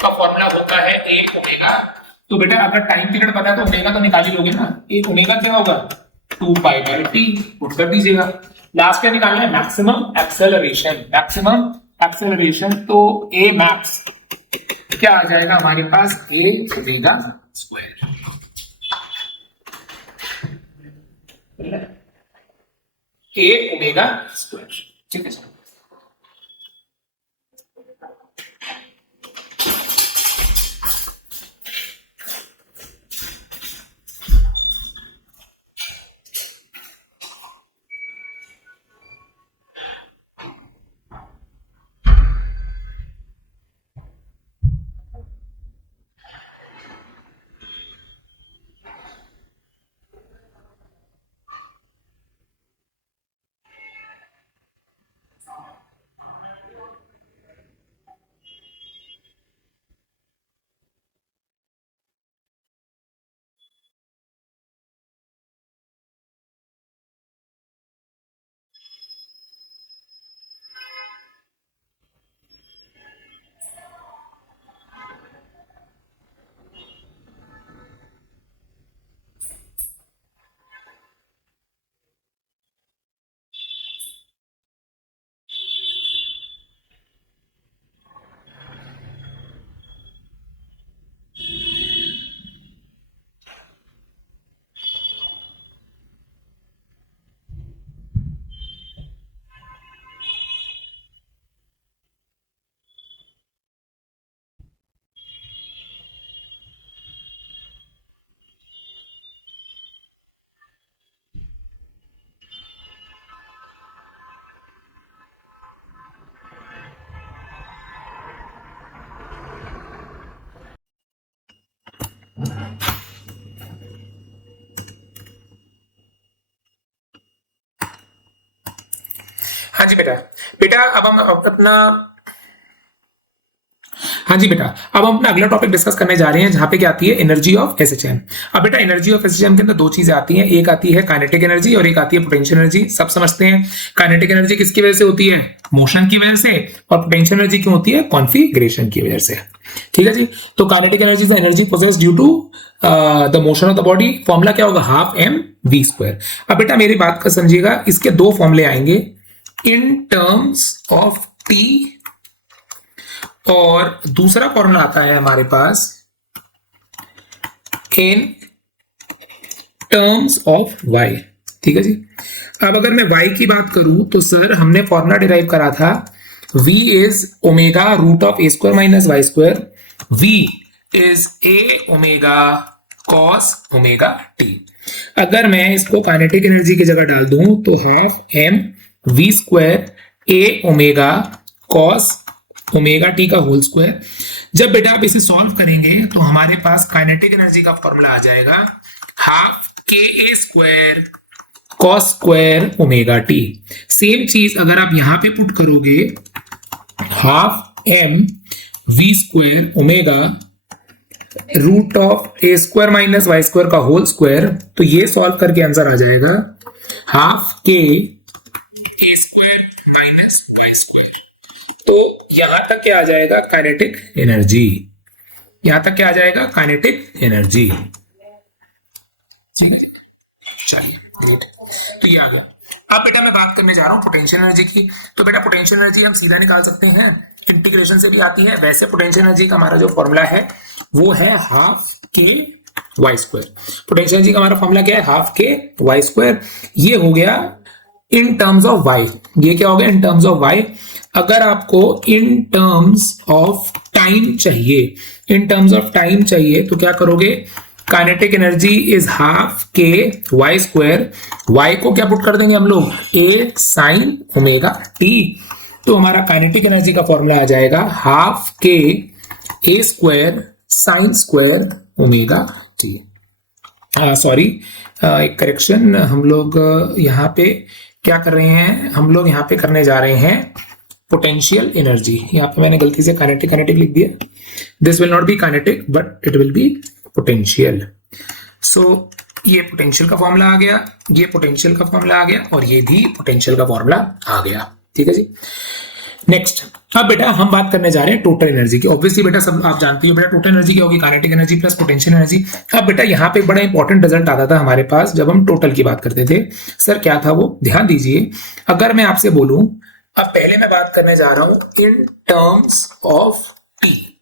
का फॉर्मूला होता है a ओमेगा। तो बेटा अगर टाइम पीरियड पता है तो ओमेगा तो निकाल ही लोगे ना, a ओमेगा क्या होगा 2 पाई बाई t, पुट कर दीजिएगा। लास्ट क्या निकालना है, मैक्सिमम एक्सेलरेशन, मैक्सिमम एक्सेलरेशन। तो a मैक्स क्या आ जाएगा हमारे पास, a omega square. A omega square. ठीक है सर। हाँ जी बेटा, बेटा अब हम अपना, हाँ जी बेटा अब हम अपना अगला टॉपिक डिस्कस करने जा रहे हैं जहां पे क्या आती है एनर्जी ऑफ एसएचएम। अब बेटा एनर्जी ऑफ एसएचएम के अंदर दो चीजें आती हैं, एक आती है काइनेटिक एनर्जी और एक आती है पोटेंशियल एनर्जी। सब समझते हैं काइनेटिक एनर्जी किसकी वजह से होती है, मोशन की वजह से, और पोटेंशियल एनर्जी क्यों होती है, कॉन्फिगरेशन की वजह से। ठीक है जी। तो kinetic energy is energy possessed due to the motion of the body. Formula क्या होगा, हाफ एम वी स्क्वायर। अब बेटा मेरी बात का समझिएगा, इसके दो फॉर्मूले आएंगे इन टर्म्स ऑफ टी और दूसरा फॉर्मूला आता है हमारे पास इन टर्म्स ऑफ y। ठीक है जी। अब अगर मैं y की बात करूं तो सर हमने फॉर्मूला डिराइव करा था v is omega root of a square minus y square, v is a omega cos omega t. अगर मैं इसको काइनेटिक एनर्जी की जगह डाल दूं तो half m v square a omega cos omega t का होल स्क्वायर। जब बेटा आप इसे सॉल्व करेंगे तो हमारे पास काइनेटिक एनर्जी का फॉर्मूला आ जाएगा half k a square cos square omega t. Same चीज अगर आप यहां पे पुट करोगे, half m v square omega root of a square minus y square का होल स्क्वायर, तो ये सॉल्व करके आंसर आ जाएगा half k a square minus y square. तो यहां तक क्या आ जाएगा, काइनेटिक एनर्जी। यहां तक क्या आ जाएगा, काइनेटिक एनर्जी। ठीक है, चलिए नीट। तो ये आ गया। अब बेटा मैं बात करने जा रहा हूं पोटेंशियल एनर्जी की। तो बेटा पोटेंशियल एनर्जी हम सीधा निकाल सकते हैं, इंटीग्रेशन से भी आती है। वैसे पोटेंशियल एनर्जी का हमारा जो फॉर्मूला है वो है half k y square. Potential energy का हमारा फॉर्मूला क्या है, हाफ के वाई स्क्वायर। ये हो गया इन टर्म्स ऑफ वाई। ये क्या हो गया, इन टर्म्स ऑफ वाई। अगर आपको इन टर्म्स ऑफ टाइम चाहिए, इन टर्म्स ऑफ टाइम चाहिए तो क्या करोगे, kinetic energy is half k y square, Y को क्या पुट कर देंगे हम लोग, ए साइन ओमेगा टी, तो हमारा काइनेटिक एनर्जी का फॉर्मूला आ जाएगा half k a square sine square omega t. Sorry, एक करेक्शन, हम लोग यहाँ पे क्या कर रहे हैं, हम लोग यहाँ पे करने जा रहे हैं पोटेंशियल एनर्जी। यहाँ पे मैंने गलती से काइनेटिक लिख दिया, this will not be kinetic but it will be potential. So ये पोटेंशियल का फॉर्मूला आ गया, ये पोटेंशियल का फॉर्मूला आ गया और ये भी पोटेंशियल का फॉर्मूला आ गया। ठीक है जी, नेक्स्ट। अब बेटा हम बात करने जा रहे हैं टोटल एनर्जी की। ऑब्वियसली बेटा सब आप जानती हो बेटा टोटल एनर्जी क्या होगी, kinetic energy plus potential energy. अब बेटा यहाँ पे बड़ा इंपॉर्टेंट रिजल्ट आता था हमारे पास जब हम टोटल की बात करते थे। सर क्या था वो, ध्यान दीजिए। अगर मैं आपसे बोलूं, अब पहले मैं बात करने जा रहा हूं in terms of t.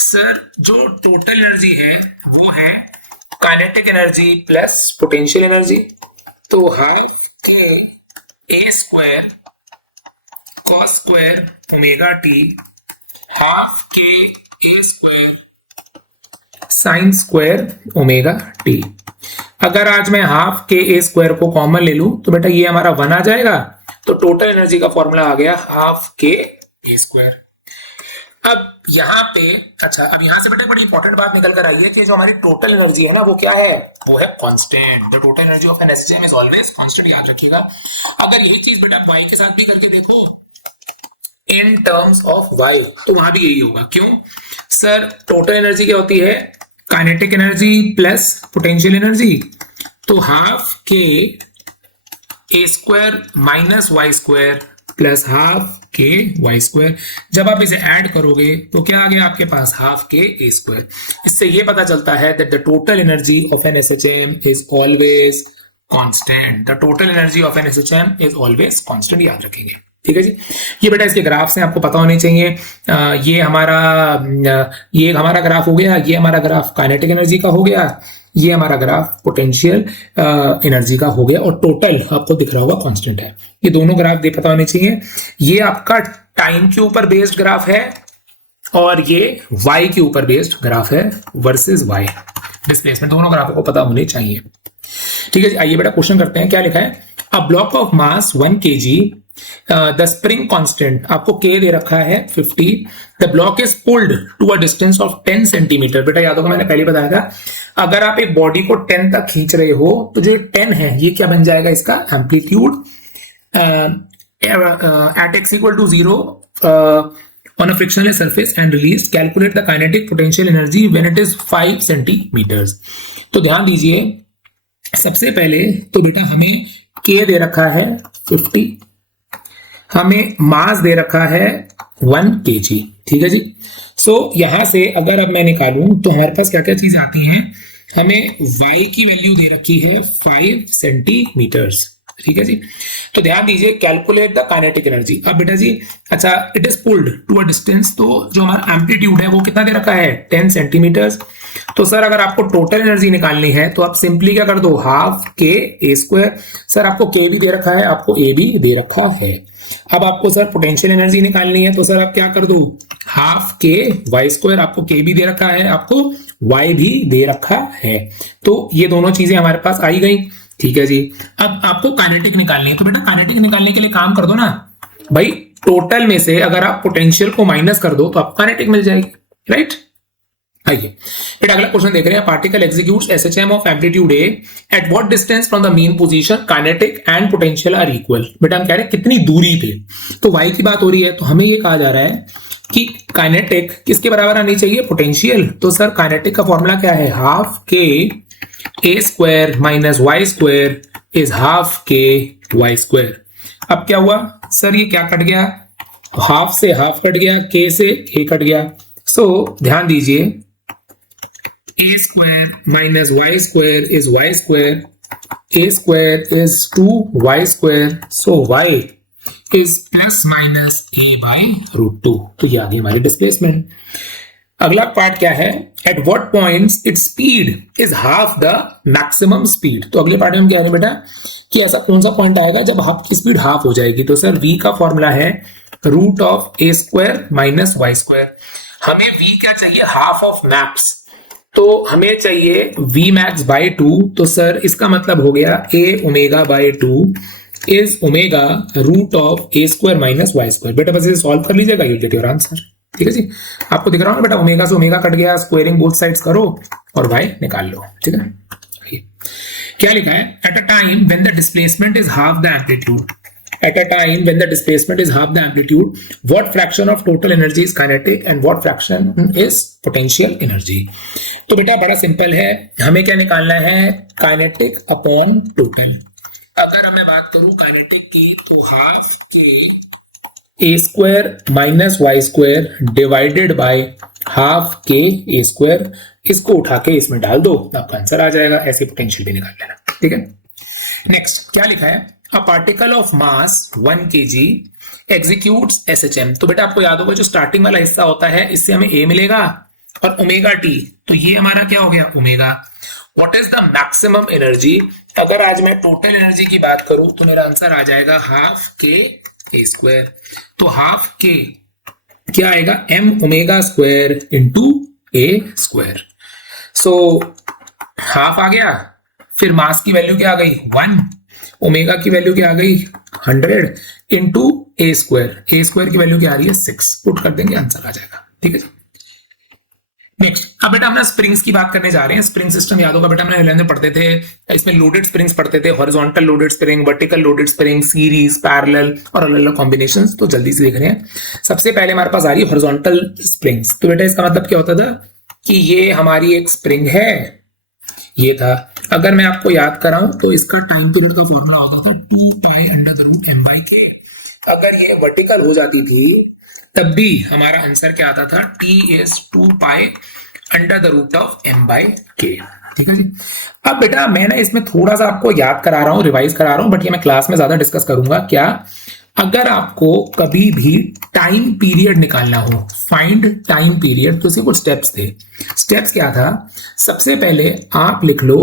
Sir जो टोटल एनर्जी है वो है kinetic energy plus potential energy, तो half k a square cos square omega t half k a square sine square omega t. अगर आज मैं हाफ के ए स्क्वायर को common ले लूं तो बेटा ये हमारा 1 आ जाएगा, तो टोटल एनर्जी का फॉर्मूला आ गया हाफ के ए स्क्वायर। अब यहाँ पे अच्छा, अब यहाँ से बेटा बड़ी इंपॉर्टेंट बात निकल कर आई है कि जो हमारी टोटल एनर्जी है ना वो क्या है, वो है constant. The total energy of an SHM is always constant, याद रखिएगा। अगर यही चीज बेटा वाई के साथ भी करके देखो इन टर्म्स ऑफ वाई, तो वहां भी यही होगा। क्यों सर, टोटल एनर्जी क्या होती है, kinetic energy plus potential energy, तो half k a square minus y square plus half k y square. जब आप इसे ऐड करोगे तो क्या आ गया आपके पास, हाफ के ए स्क्वायर। इससे ये पता चलता है that the total energy of an SHM is always constant. The total energy of an SHM is always constant, याद रखेंगे। ठीक है जी, ये बेटा इसके ग्राफ्स हैं, आपको पता होने चाहिए। ये हमारा ग्राफ हो गया, ये हमारा ग्राफ काइनेटिक एनर्जी का हो गया, ये हमारा ग्राफ पोटेंशियल एनर्जी का हो गया, और टोटल आपको दिख रहा होगा कांस्टेंट है। ये दोनों ग्राफ पता होने चाहिए। ये आपका टाइम के ऊपर बेस्ड ग्राफ है और ये वाई के ऊपर बेस्ड ग्राफ है वर्सेस वाई डिस्प्लेसमेंट, दोनों ग्राफों को पता होने चाहिए। ठीक है जी, आइए बेटा क्वेश्चन करते हैं। क्या लिखा है, a block of mass 1 kg, the spring constant आपको के दे रखा है 50, the block is pulled to a distance of 10 centimetre. बेटा याद होगा मैंने पहले बताया था, अगर आप एक बॉडी को 10 तक खींच रहे हो तो जो 10 है ये क्या बन जाएगा, इसका amplitude at x equal to 0 on a frictionless surface and released. Calculate the kinetic potential energy when it is 5 centimeters. तो ध्यान दीजिए, सबसे पहले तो बेटा हमें k दे रखा है 50, हमें मास दे रखा है 1 kg। ठीक है जी, सो यहां से अगर अब मैं निकालूं तो हमारे पास क्या क्या चीजें आती हैं, हमें y की वैल्यू दे रखी है 5 सेंटीमीटर्स। ठीक है जी, तो ध्यान दीजिए, कैलकुलेट द काइनेटिक एनर्जी। अब बेटा जी अच्छा, it is pulled to a distance, तो जो हमारा एम्पलीट्यूड है वो कितना दे रखा है 10 सेंटीमीटर्स। तो सर अगर आपको टोटल एनर्जी निकालनी है तो आप सिंपली क्या कर दो, half k a square. Sir आपको के भी दे रखा है, आपको ए भी दे रखा है। अब आपको सर पोटेंशियल एनर्जी निकालनी है तो सर आप क्या कर दो, हाफ के वाई स्क्वायर। आपको के भी दे रखा है, आपको वाई भी दे रखा है, तो ये दोनों चीजें हमारे पास आई गई। ठीक है जी, अब आपको काइनेटिक निकालनी है, तो बेटा काइनेटिक निकालने के लिए काम कर दो ना भाई, टोटल में से अगर आप पोटेंशियल को माइनस कर दो तो आपको काइनेटिक मिल जाएगी, राइट। आइए बेटा अगला क्वेश्चन देख रहे हैं, particle executes SHM of amplitude a at what distance from the mean position, kinetic and potential are equal. बेटा हम कह रहे हैं कितनी दूरी पे, तो वाई की बात हो रही है, तो हमें ये कहा जा रहा है कि काइनेटिक किसके बराबर आनी चाहिए, पोटेंशियल। तो सर काइनेटिक का फॉर्मूला क्या है, half k a square minus y square is half k y square. अब क्या हुआ सर, ये क्या कट गया, हाफ से हाफ कट गया, के से के कट गया। सो ध्यान दीजिए, a square minus y square is y square, a square is 2y square, so y is plus minus a by root 2। तो ये आ गई हमारी डिस्प्लेसमेंट। अगला पार्ट क्या है, at what points its speed is half the maximum speed. तो अगले part में हम क्या है बेटा कि ऐसा कौन सा पॉइंट आएगा जब हाफ की स्पीड हाफ हो जाएगी। तो सर v का फॉर्मूला है root of a square minus y square. हमें v क्या चाहिए, हाफ ऑफ मैक्स, तो हमें चाहिए v मैक्स बाई 2। तो सर इसका मतलब हो गया a omega by 2 is omega root of a square minus y square. बेटा बस इसे सॉल्व कर लीजिएगा, ये गेट योर आंसर। ठीक है जी, आपको दिख रहा हूँ बेटा, ओमेगा से ओमेगा कट गया, स्क्वायरिंग बोथ साइड्स करो और y निकाल लो। ठीक है, क्या लिखा है, at a time when the displacement is half the amplitude, at a time when the displacement is half the amplitude, what fraction of total energy is kinetic and what fraction is potential energy। तो बेटा बड़ा simple है, हमें क्या निकालना है, kinetic upon total. अगर मैं बात करूं काइनेटिक की तो half k a square minus y square divided by half k a square, इसको उठा के इसमें डाल दो, आपका आंसर आ जाएगा। ऐसे पोटेंशियल भी निकाल लेना। ठीक है, नेक्स्ट क्या लिखा है, A particle of mass 1 kg executes SHM। तो बेटा आपको याद होगा जो स्टार्टिंग वाला हिस्सा होता है इससे हमें A मिलेगा और ओमेगा टी, तो ये हमारा क्या हो गया omega. What is the maximum energy, अगर आज मैं टोटल एनर्जी की बात करूं तो मेरा आंसर आ जाएगा हाफ के ए स्क्वायर। तो हाफ के क्या आएगा, m ओमेगा स्क्वायर इंटू ए स्क्वायर। सो हाफ आ गया, फिर मास की वैल्यू क्या आ गई 1, ओमेगा की वैल्यू क्या आ गई 100 इंटू ए स्क्वायर की वैल्यू क्या आ रही है 6, पुट कर देंगे आंसर आ जाएगा। ठीक है, नेक्स्ट अब बेटा हम ना स्प्रिंग्स की बात करने जा रहे हैं। स्प्रिंग सिस्टम याद होगा बेटा, हमने 11th में पढ़ते थे, इसमें लोडेड स्प्रिंग्स पढ़ते थे, horizontal loaded spring, vertical loaded spring, series, parallel और अलग अलग कॉम्बिनेशंस। तो जल्दी से देख रहे हैं, सबसे पहले हमारे पास आ रही है हॉरिजॉन्टल स्प्रिंग्स। तो बेटा इसका मतलब क्या होता था कि ये हमारी एक स्प्रिंग है, ये था। अगर मैं आपको याद कराऊं तो इसका टाइम पीरियड का फॉर्मूला होता था 2 pi under the root m by k। अगर ये वर्टिकल हो जाती थी तब भी हमारा आंसर क्या आता था, t is 2 pi under the root of m by k। ठीक है जी, अब बेटा मैं ना इसमें थोड़ा सा आपको याद करा रहा हूं, रिवाइज करा रहा हूं, बट ये मैं क्लास में ज्यादा डिस्कस करूंगा। क्या, अगर आपको कभी भी टाइम पीरियड निकालना हो, फाइंड टाइम पीरियड, तो इसके कुछ स्टेप्स थे। स्टेप्स क्या था, सबसे पहले आप लिख लो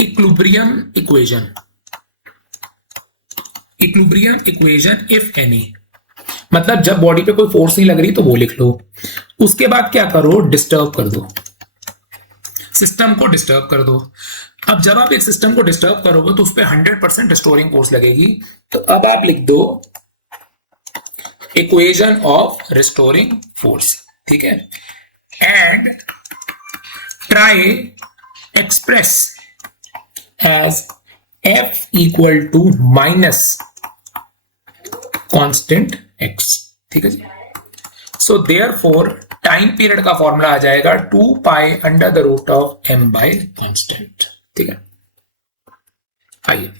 equilibrium equation, equilibrium equation if any, मतलब जब बॉडी पे कोई फोर्स नहीं लग रही तो वो लिख लो। उसके बाद क्या करो, डिस्टर्ब कर दो, सिस्टम को डिस्टर्ब कर दो। अब जब आप एक सिस्टम को डिस्टर्ब करोगे तो उस पर 100% रिस्टोरिंग फोर्स लगेगी। तो अब आप लिख दो इक्वेशन ऑफ रिस्टोरिंग फोर्स। ठीक है, and try express as F equal to minus constant x। ठीक है जी, सो देयरफॉर टाइम पीरियड का फॉर्मूला आ जाएगा 2 pi under the root of m by constant. ठीक है, आइए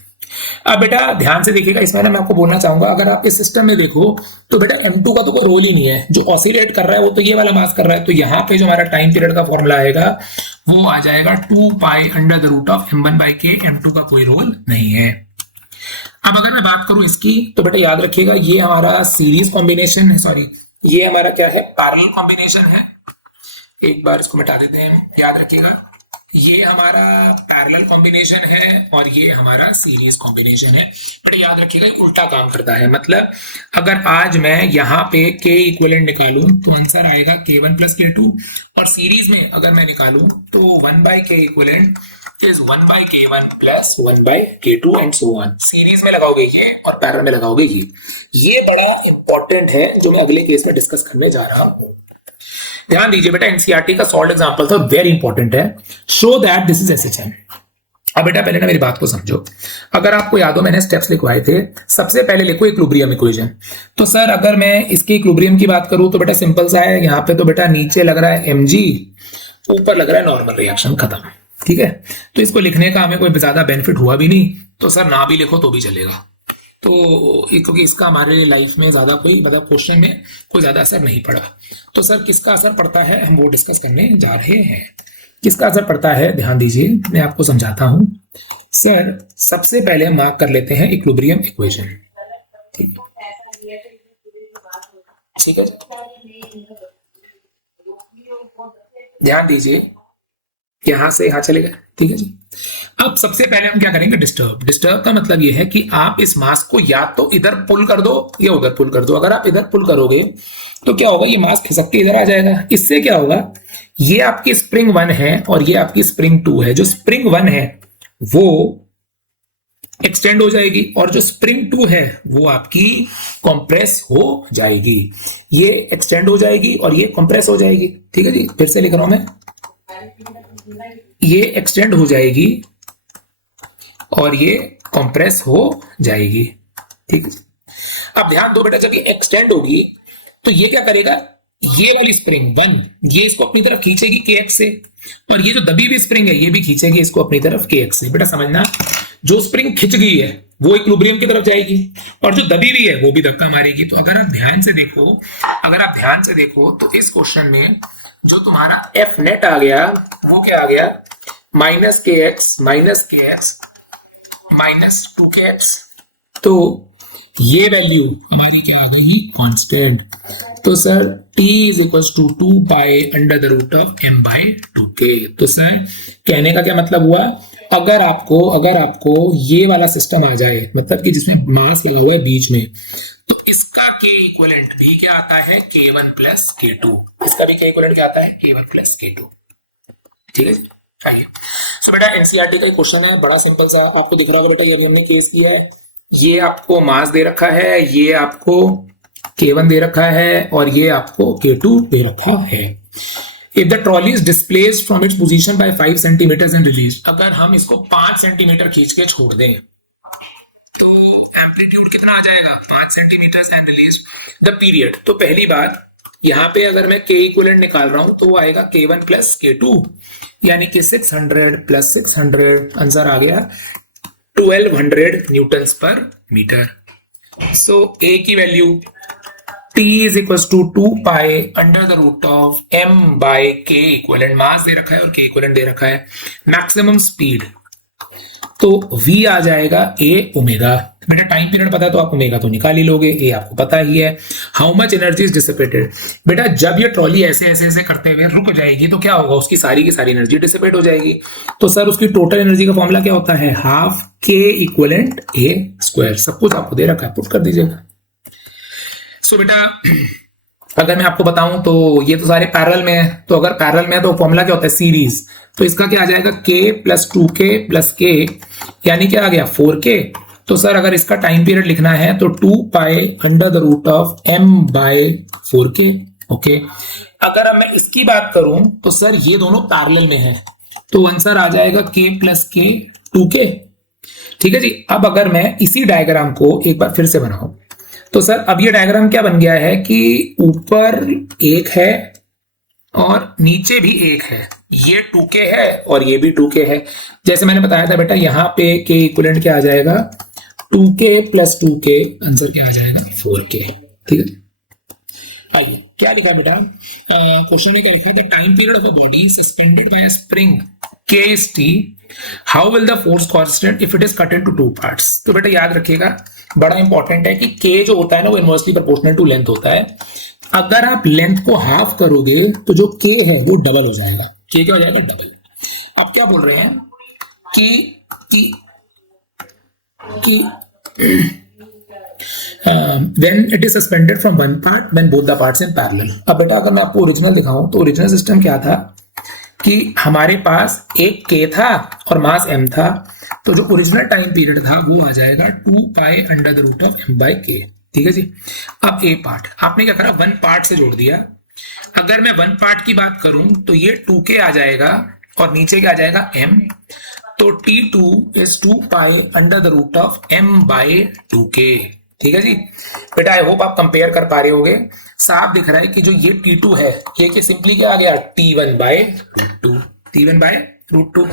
अब बेटा ध्यान से देखिएगा, इसमें ना मैं आपको बोलना चाहूंगा, अगर आप इस सिस्टम में देखो तो बेटा m2 का तो कोई रोल ही नहीं है, जो ऑसिलेट कर रहा है वो तो ये वाला मास कर रहा है। तो यहाँ पे जो हमारा टाइम पीरियड का फॉर्मूला आएगा वो आ जाएगा 2 pi under the root of m1 by k, m2 का कोई रोल नहीं है। अब अगर मैं बात करूं इसकी तो बेटा याद रखिएगा ये हमारा सीरीज कॉम्बिनेशन है, सॉरी ये हमारा क्या है, पैरेलल कॉम्बिनेशन है। एक बार इसको मिटा देते हैं, याद रखिएगा ये हमारा पैरेलल कॉम्बिनेशन है और ये हमारा सीरीज कॉम्बिनेशन है। बट याद रखिएगा उल्टा काम करता है, मतलब अगर आज मैं यहाँ पे k इक्विवेलेंट निकालूं तो आंसर आएगा k1 प्लस k2, और सीरीज में अगर मैं निकालूं तो 1 by k equivalent is 1 by k1 plus 1 by k2 and so on. Series में लगाओगे ये और पैरेलल में लगाओगे ये बड़ा इंपॉर्टेंट है जो मैं अगले केस में डिस्कस करने जा रहा हूं। ध्यान दीजिए बेटा, एनसीईआरटी का सॉल्व एग्जांपल था, वेरी इंपॉर्टेंट है। Show that this is SHM. अब बेटा पहले ना मेरी बात को समझो, अगर आपको याद हो मैंने स्टेप्स लिखवाए थे, सबसे पहले लिखो इक्विलिब्रियम इक्वेशन। तो सर अगर मैं इसके इक्विलिब्रियम की बात करूं तो बेटा सिंपल सा है, यहाँ पे तो बेटा नीचे लग रहा है mg, ऊपर लग रहा है नॉर्मल रिएक्शन, खत्म। ठीक है, तो इसको लिखने का हमें कोई ज्यादा बेनिफिट हुआ भी नहीं, तो सर ना भी लिखो तो भी चलेगा। तो क्योंकि इसका हमारे लाइफ में ज्यादा कोई मतलब क्वेश्चन में कोई ज्यादा असर नहीं पड़ा। तो सर किसका असर पड़ता है हम वो डिस्कस करने जा रहे हैं। किसका असर पड़ता है ध्यान दीजिए, मैं आपको समझाता हूं। सर सबसे पहले हम मार्क कर लेते हैं इक्विलिब्रियम इक्वेशन। ठीक है, ध्यान दीजिए, यहां से यहां चले गए, ठीक है जी। अब सबसे पहले हम क्या करेंगे, डिस्टर्ब। डिस्टर्ब का मतलब यह है कि आप इस मास को या तो इधर पुल कर दो या उधर पुल कर दो। अगर आप इधर पुल करोगे तो क्या होगा, ये मास खिसक के इधर आ जाएगा। इससे क्या होगा, ये आपकी स्प्रिंग 1 है और ये आपकी स्प्रिंग 2 है। जो स्प्रिंग 1 है वो एक्सटेंड हो जाएगी और जो स्प्रिंग 2 है वो आपकी कंप्रेस हो जाएगी। ये एक्सटेंड हो जाएगी और ये कंप्रेस हो जाएगी, ठीक है जी। फिर से लिख रहा हूं मैं, ये एक्सटेंड हो जाएगी और ये कंप्रेस हो जाएगी, ठीक है। अब ध्यान दो बेटा, जब ये एक्सटेंड होगी तो ये क्या करेगा, ये वाली स्प्रिंग 1 ये इसको अपनी तरफ खींचेगी kx से, और ये जो दबी हुई स्प्रिंग है ये भी खींचेगी इसको अपनी तरफ kx से। बेटा समझना, जो स्प्रिंग खिंच गई है वो इक्विलिब्रियम की तरफ जाएगी और जो दबी हुई है वो भी धक्का मारेगी। तो अगर आप ध्यान से देखो तो इस क्वेश्चन में जो तुम्हारा एफ नेट आ गया वो क्या आ गया, माइनस के एक्स माइनस 2kx। तो ये वैल्यू हमारी क्या आ गई, कांस्टेंट। तो sir t is equal to 2 pi under the root of m by 2k। तो सर कहने का क्या मतलब हुआ, अगर आपको ये वाला सिस्टम आ जाए, मतलब कि जिसमें मास लगा हुआ है बीच में, तो इसका k इक्विवेलेंट भी क्या आता है, k1 प्लस k2। इसका भी k इक्विवेलेंट क्या आता है, k1 प्लस k2, ठीक है। आइए, सो बेटा एनसीईआरटी का क्वेश्चन है, बड़ा सिंपल सा, आपको दिख रहा होगा बेटा, ये अभी हमने केस किया है। ये आपको मास दे रखा है, ये आपको k1 दे रखा है और ये आपको k2 दे रखा है। If the trolley is displaced from its position by 5 centimeters and released, अगर हम इसको 5 सेंटीमीटर खींच के छोड़ दें तो एम्पलीट्यूड कितना आ जाएगा, 5 centimetre and release the period. तो पहली बात, यहाँ पे अगर मैं k इक्विवेलेंट निकाल रहा हूं तो वो आएगा k1 प्लस k2, यानी कि 600 प्लस 600, आंसर आ गया 1200 न्यूटन्स पर मीटर। सो a की value t is equal to 2 pi under the root of m by k equivalent. Mass दे रखा है और k इक्विवेलेंट दे रखा है। मैक्सिमम स्पीड तो v आ जाएगा a ओमेगा। बेटा टाइम पीरियड पता है तो आप ओमेगा तो निकाल ही लोगे, a आपको पता ही है। How much energy is dissipated, बेटा जब ये ट्रॉली ऐसे ऐसे ऐसे करते हुए रुक जाएगी तो क्या होगा, उसकी सारी की सारी एनर्जी डिसिपेट हो जाएगी। तो सर उसकी टोटल एनर्जी का फॉर्मूला क्या होता है, half k equivalent a square. सब कुछ आपको दे रखा है, पुट कर दीजिएगा। सो बेटा अगर मैं आपको बताऊं तो ये तो सारे पैरेलल में है, तो अगर पैरेलल में है तो फॉर्मूला क्या होता है, सीरीज। तो इसका क्या आ जाएगा, k plus 2k plus k, यानी क्या आ गया 4k। तो सर अगर इसका टाइम पीरियड लिखना है तो 2 pi under the root of m by 4k। Okay, अगर अब मैं इसकी बात करूं तो सर ये दोनों पैरेलल में है, तो आंसर आ जाएगा k प्लस k 2k, ठीक है जी। अब अगर मैं इसी डायग्राम को एक बार फिर से बनाऊं तो सर अब ये डायग्राम क्या बन गया है कि ऊपर एक है और नीचे भी एक है, ये 2k है और ये भी 2k है। जैसे मैंने बताया था बेटा, यहाँ पे k इक्विवेलेंट क्या आ जाएगा, 2k प्लस 2k, आंसर क्या आ जाएगा 4k, ठीक है। आइए क्या लिखा है बेटा, क्वेश्चन में क्या लिखा है, the time period of a body suspended bye a spring k is t, how will the force constant if it is cut into 2 parts। तो बेटा याद रखिएगा, बड़ा इंपॉर्टेंट है कि k जो होता है ना वो इनवर्सली प्रोपोर्शनल टू लेंथ होता है। अगर आप लेंथ को हाफ करोगे तो जो k है वो डबल हो जाएगा, k क्या हो जाएगा, डबल। आप क्या बोल रहे हैं कि when it is suspended from one part when both the parts in parallel। अब बेटा अगर मैं आपको ओरिजिनल दिखाऊं तो ओरिजिनल सिस्टम क्या था कि हमारे पास एक k था और मास m था, तो जो ओरिजिनल टाइम पीरियड था वो आ जाएगा 2 pi under the root of m by k, ठीक है जी। अब a पार्ट आपने क्या करा, 1 पार्ट से जोड़ दिया। अगर मैं 1 पार्ट की बात करूं तो ये 2k आ जाएगा और नीचे क्या आ जाएगा m, तो t2 is 2 pi under the root of m by 2k, ठीक है जी। बेटा आई होप आप कंपेयर कर पा रहे होगे, साफ दिख रहा है कि जो ये t2 है ये कि सिंपली क्या आ गया, t1 बाय रूट 2।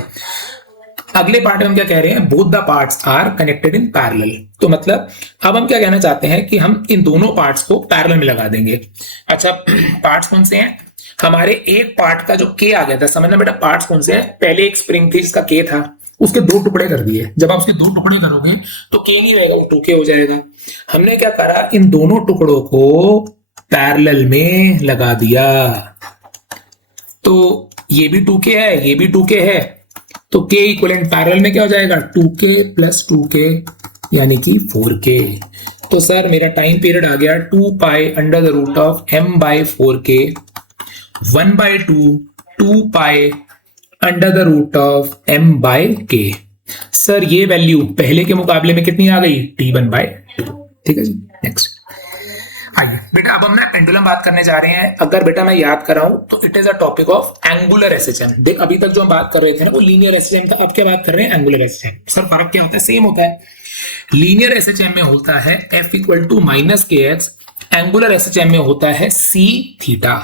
अगले पार्ट में हम क्या कह रहे हैं, both the parts are connected in parallel. तो मतलब अब हम क्या कहना चाहते हैं कि हम इन दोनों पार्ट्स को पैरेलल में लगा देंगे। अच्छा पार्ट्स कौन से हैं, हमारे एक पार्ट का जो k आ गया था, समझना बेटा पार्ट्स कौन से हैं, पहले एक स्प्रिंग थी जिसका k था, उसके 2 टुकड़े कर दिए। जब आप उसके 2 टुकड़े करोगे तो k नहीं रहेगा, वो 2k हो जाएगा। हमने क्या करा, इन दोनों टुकड़ों को पैरेलल में लगा दिया। तो ये भी 2k है, ये भी 2k है, तो k इक्वलेंट पैरेलल में क्या हो जाएगा 2k प्लस 2k यानी कि 4k। तो सर मेरा टाइम पीरियड आ गया 2 pi under the root of m by 4k 1/2 2 pi under the root of m by k। Sir ये वैल्यू पहले के मुकाबले में कितनी आ गई t1/2। ठीक है जी, नेक्स्ट आइए बेटा अब हम ना पेंडुलम बात करने जा रहे हैं। अगर बेटा मैं याद कर रहा हूं तो it is a topic of angular SHM. देख अभी तक जो हम बात कर रहे थे ना वो लीनियर एसएचएम था, अब क्या बात कर रहे हैं एंगुलर एसएचएम। सर फर्क क्या होता है? सेम होता है। लीनियर एसएचएम में होता है f equal to minus kx, angular SHM में होता है c थीटा।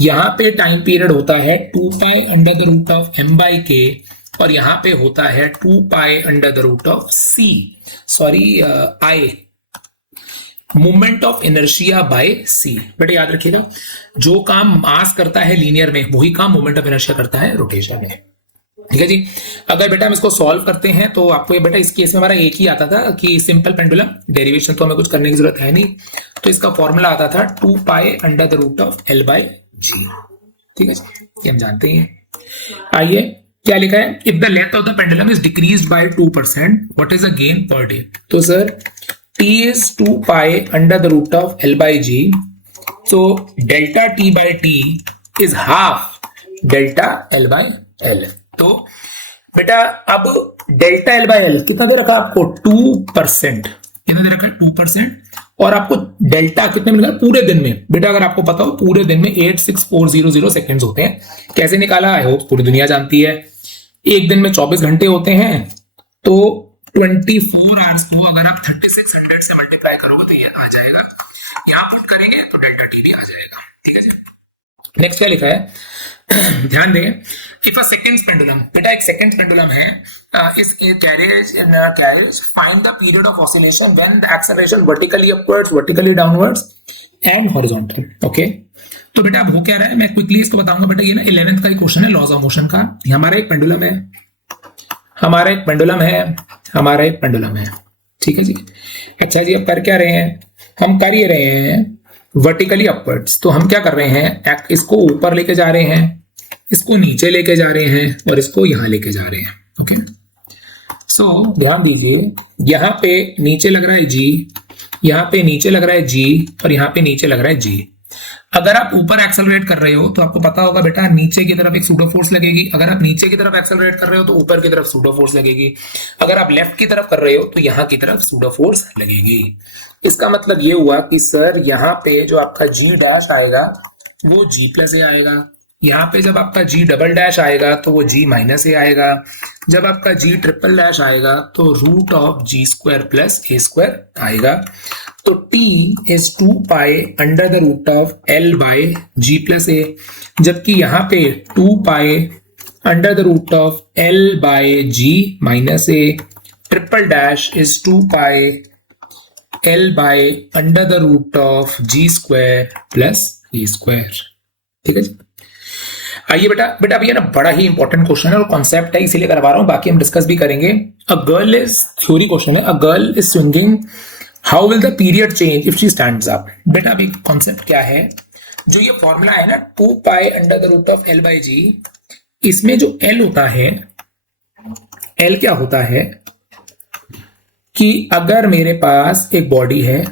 यहां पे टाइम पीरियड होता है 2 pi under the root of m by k और यहां पे होता है 2 pi under the root of c i moment of inertia by c। बेटा याद रखिएगा जो काम मास करता है लीनियर में वही काम मोमेंट ऑफ इनर्शिया करता है रोटेशन में। ठीक है जी। अगर बेटा हम इसको सॉल्व करते हैं तो आपको ये बेटा इस केस में हमारा एक ही आता था कि सिंपल पेंडुलम, डेरिवेशन तो हमें कुछ करने की जरूरत है नहीं, तो इसका फॉर्मूला आता था 2 pi under the root of l by g। ठीक है जी, ये हम जानते हैं। आइए क्या लिखा है, if the length of the pendulum is decreased bye 2% what is the gain per day. तो sir t is 2 pi under the root of L by G. So delta t by t is half delta L by L. तो बेटा अब delta L by L कितना दे रखा आपको 2%, कितना दे रखा है 2%, और आपको डेल्टा कितने मिलेगा पूरे दिन में। बेटा अगर आपको पता हो पूरे दिन में 86400 सेकेंड्स होते हैं। कैसे निकाला? आई होप पूरी दुनिया जानती है। एक दिन में 24 घंटे होते हैं, तो 24 आवर्स को अगर आप 3600 से मल्टीप्लाई करोगे तो ये आ जाएगा, यहां पुट करेंगे तो डेल्टा टी भी आ जाएगा। ठीक है जी। नेक्स्ट क्या लिखा है ध्यान देंगे, इफ अ सेकंड्स पेंडुलम, बेटा एक सेकंड्स पेंडुलम है, इस carriage find the period of oscillation when the acceleration vertically upwards, vertically downwards and horizontal. Okay, तो बेटा अब हो क्या रहा है मैं क्विकली इसको बताऊंगा। बेटा ये ना 11th का ही क्वेश्चन है लॉज ऑफ मोशन का। हमारा एक पेंडुलम है, हमारा एक पेंडुलम है, हमारा एक पेंडुलम है। ठीक है जी। अच्छा जी, अब कर क्या रहे हैं हम? कर ये रहे हैं वर्टिकली अपवर्ड्स। तो हम क्या कर रहे हैं, इसको ऊपर लेके जा रहे हैं, इसको नीचे लेके जा रहे हैं और इसको यहां लेके जा रहे हैं। ओके, सो ध्यान दीजिए, यहां पे नीचे लग रहा है G, यहां पे नीचे लग रहा है G और यहां पे नीचे लग रहा है G। अगर आप ऊपर एक्सेलरेट कर रहे हो तो आपको पता होगा बेटा नीचे की तरफ एक सूडो फोर्स लगेगी। अगर आप नीचे की तरफ एक्सेलरेट कर रहे हो तो ऊपर की तरफ सूडो फोर्स लगेगी। अगर आप लेफ्ट की तरफ कर रहे हो तो यहां की तरफ सूडो फोर्स लगेगी। इसका मतलब ये हुआ कि सर यहां पे जो आपका G डैश आएगा वो G प्लस ए आएगा, यहां पे जब आपका G डबल डैश आएगा तो वो G माइनस ए आएगा, जब आपका G ट्रिपल डैश आएगा तो root of G square plus a square आएगा। तो t is 2 pi under the root of l by g plus a, जबकि यहां पे 2 pi under the root of l by g minus a, triple dash is 2 pi l by under the root of g square plus a square. ठीक है जी। आइए बेटा अब ये ना बड़ा ही इंपॉर्टेंट क्वेश्चन है और कॉन्सेप्ट है इसीलिए करवा रहा हूं, बाकी हम डिस्कस भी करेंगे। A girl is, theory question है, a girl is swinging, how will the period change if she stands up. बेटा अभी कॉन्सेप्ट क्या है, जो ये फॉर्मूला है ना 2 pi under the root of l by g, इसमें जो l होता है, l क्या होता है कि अगर मेरे पास एक बॉडी है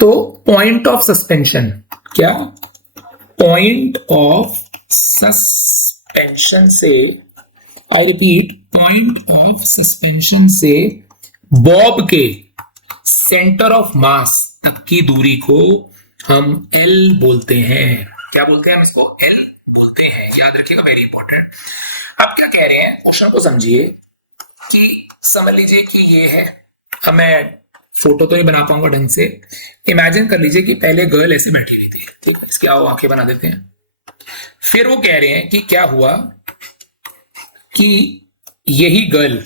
तो पॉइंट ऑफ सस्पेंशन, क्या पॉइंट ऑफ सस्पेंशन से, I repeat point of suspension से बॉब के सेंटर ऑफ मास तक की दूरी को हम L बोलते हैं। क्या बोलते हैं हम इसको? L बोलते हैं, याद रखिएगा, वेरी इंपॉर्टेंट। अब क्या कह रहे हैं, क्वेश्चन को समझिए कि समझ लीजिए कि ये है, अब मैं फोटो तो नहीं बना पाऊंगा ढंग से, इमेजिन कर लीजिए कि पहले गर्ल ऐसे बैठी हुई थी, ठीक है, इसकी आओ आंखें बना देते हैं। फिर वो कह रहे हैं कि क्या हुआ कि यही गर्ल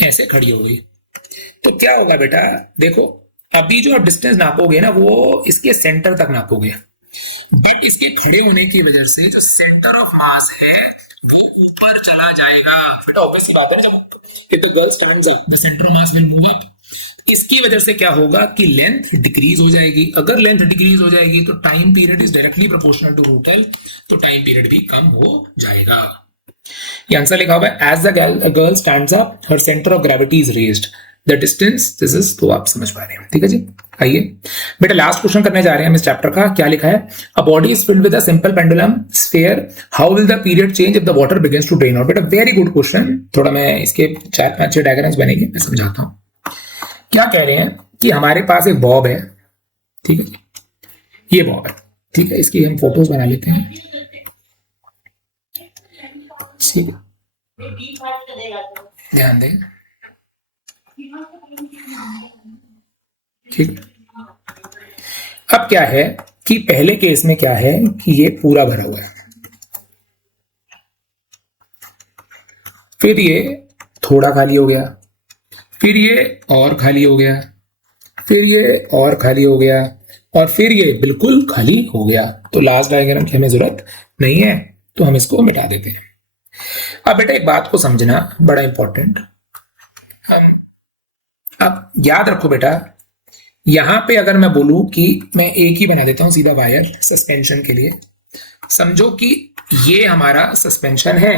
ऐसे खड़ी हो गई, तो क्या होगा बेटा, देखो अभी जो आप डिस्टेंस नापोगे ना वो इसके सेंटर तक नापोगे, बट इसके खड़े होने की वजह से जो सेंटर ऑफ मास है वो ऊपर चला जाएगा। बेटा ऑब्वियस सी बात है, जब if the girl stands up the centre of mass will move up, इसकी वजह से क्या होगा कि लेंथ डिक्रीज हो जाएगी। अगर लेंथ डिक्रीज हो जाएगी तो time period is directly proportional to root L, तो टाइम पीरियड भी कम हो जाएगा। ये आंसर लिखा हुआ है, as the girl stands up her centre of gravity is raised the distance this is, तो आप समझ पा रहे हैं। ठीक है जी, आइए बेटा लास्ट क्वेश्चन करने जा रहे हैं हम इस चैप्टर का। क्या लिखा है, a body is filled with a simple pendulum sphere, how will the period change if the water begins to drain out. बेटा वेरी गुड क्वेश्चन, थोड़ा मैं इसके 4-5 डायग्राम्स बनेंगे, मैं समझाता हूं। क्या कह रहे हैं कि हमारे पास एक बॉब है, ठीक है, ये बॉब है, ठीक है, इसकी हम फोटोज बना लेते हैं, ठीक है, ध्यान दें, ठीक। अब क्या है कि पहले केस में क्या है कि ये पूरा भरा हुआ है, फिर ये थोड़ा खाली हो गया, फिर ये और खाली हो गया, फिर ये और खाली हो गया, और फिर ये बिल्कुल खाली हो गया। तो लास्ट डायग्राम की हमें जरूरत नहीं है, तो हम इसको मिटा देते हैं। अब बेटा एक बात को समझना बड़ा इंपॉर्टेंट, अब याद रखो बेटा, यहां पे अगर मैं बोलूं कि मैं एक ही बना देता हूं सीधा वायर सस्पेंशन के लिए, समझो कि ये हमारा सस्पेंशन है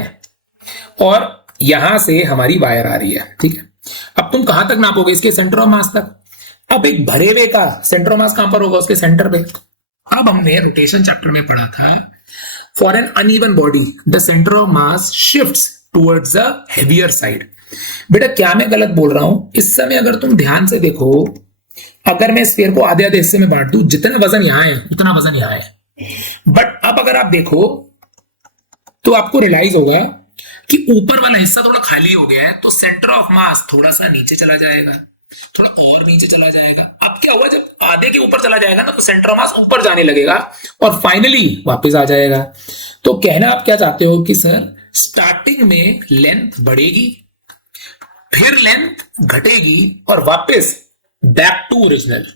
और यहां से हमारी वायर आ रही है, ठीक है। अब तुम कहां तक नापोगे, इसके सेंटर ऑफ मास तक। अब एक भरे हुए का सेंटर ऑफ मास कहां पर होगा, उसके सेंटर पे। अब हमने रोटेशन चैप्टर में पढ़ा था, for an uneven body the centre of mass shifts towards the heavier side. बेटा क्या मैं गलत बोल रहा हूं, इस समय अगर तुम ध्यान से देखो, अगर मैं स्फीयर को आधे आधे हिस्से में बांट दूं, जितना वजन यहां है उतना वजन यहां है, बट अब अगर आप देखो तो आपको रियलाइज होगा कि ऊपर वाला हिस्सा थोड़ा खाली हो गया है, तो सेंटर ऑफ मास थोड़ा सा नीचे चला जाएगा, थोड़ा और नीचे चला जाएगा। अब क्या हुआ, जब आधे के ऊपर चला जाएगा ना, तो सेंटर ऑफ मास ऊपर जाने लगेगा और फाइनली वापस आ जाएगा। तो कहना आप क्या चाहते हो कि सर स्टार्टिंग में लेंथ बढ़ेगी, फिर लेंथ घटेगी और वापस back to original,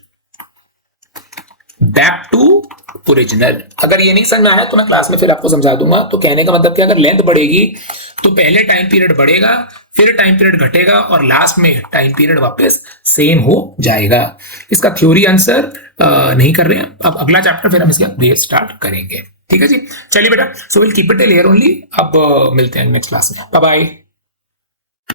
back to original. अगर ये नहीं समझ में आया तो मैं क्लास में फिर आपको समझा दूंगा। तो कहने का मतलब क्या, अगर लेंथ बढ़ेगी तो पहले टाइम पीरियड बढ़ेगा, फिर टाइम पीरियड घटेगा और लास्ट में टाइम पीरियड वापस सेम हो जाएगा। इसका थ्योरी आंसर नहीं कर रहे हैं, अब अगला चैप्टर फिर हम इसका बेस स्टार्ट करेंगे। ठीक है जी, चलिए बेटा, so will keep it here only. अब मिलते हैं नेक्स्ट क्लास में, बाय बाय।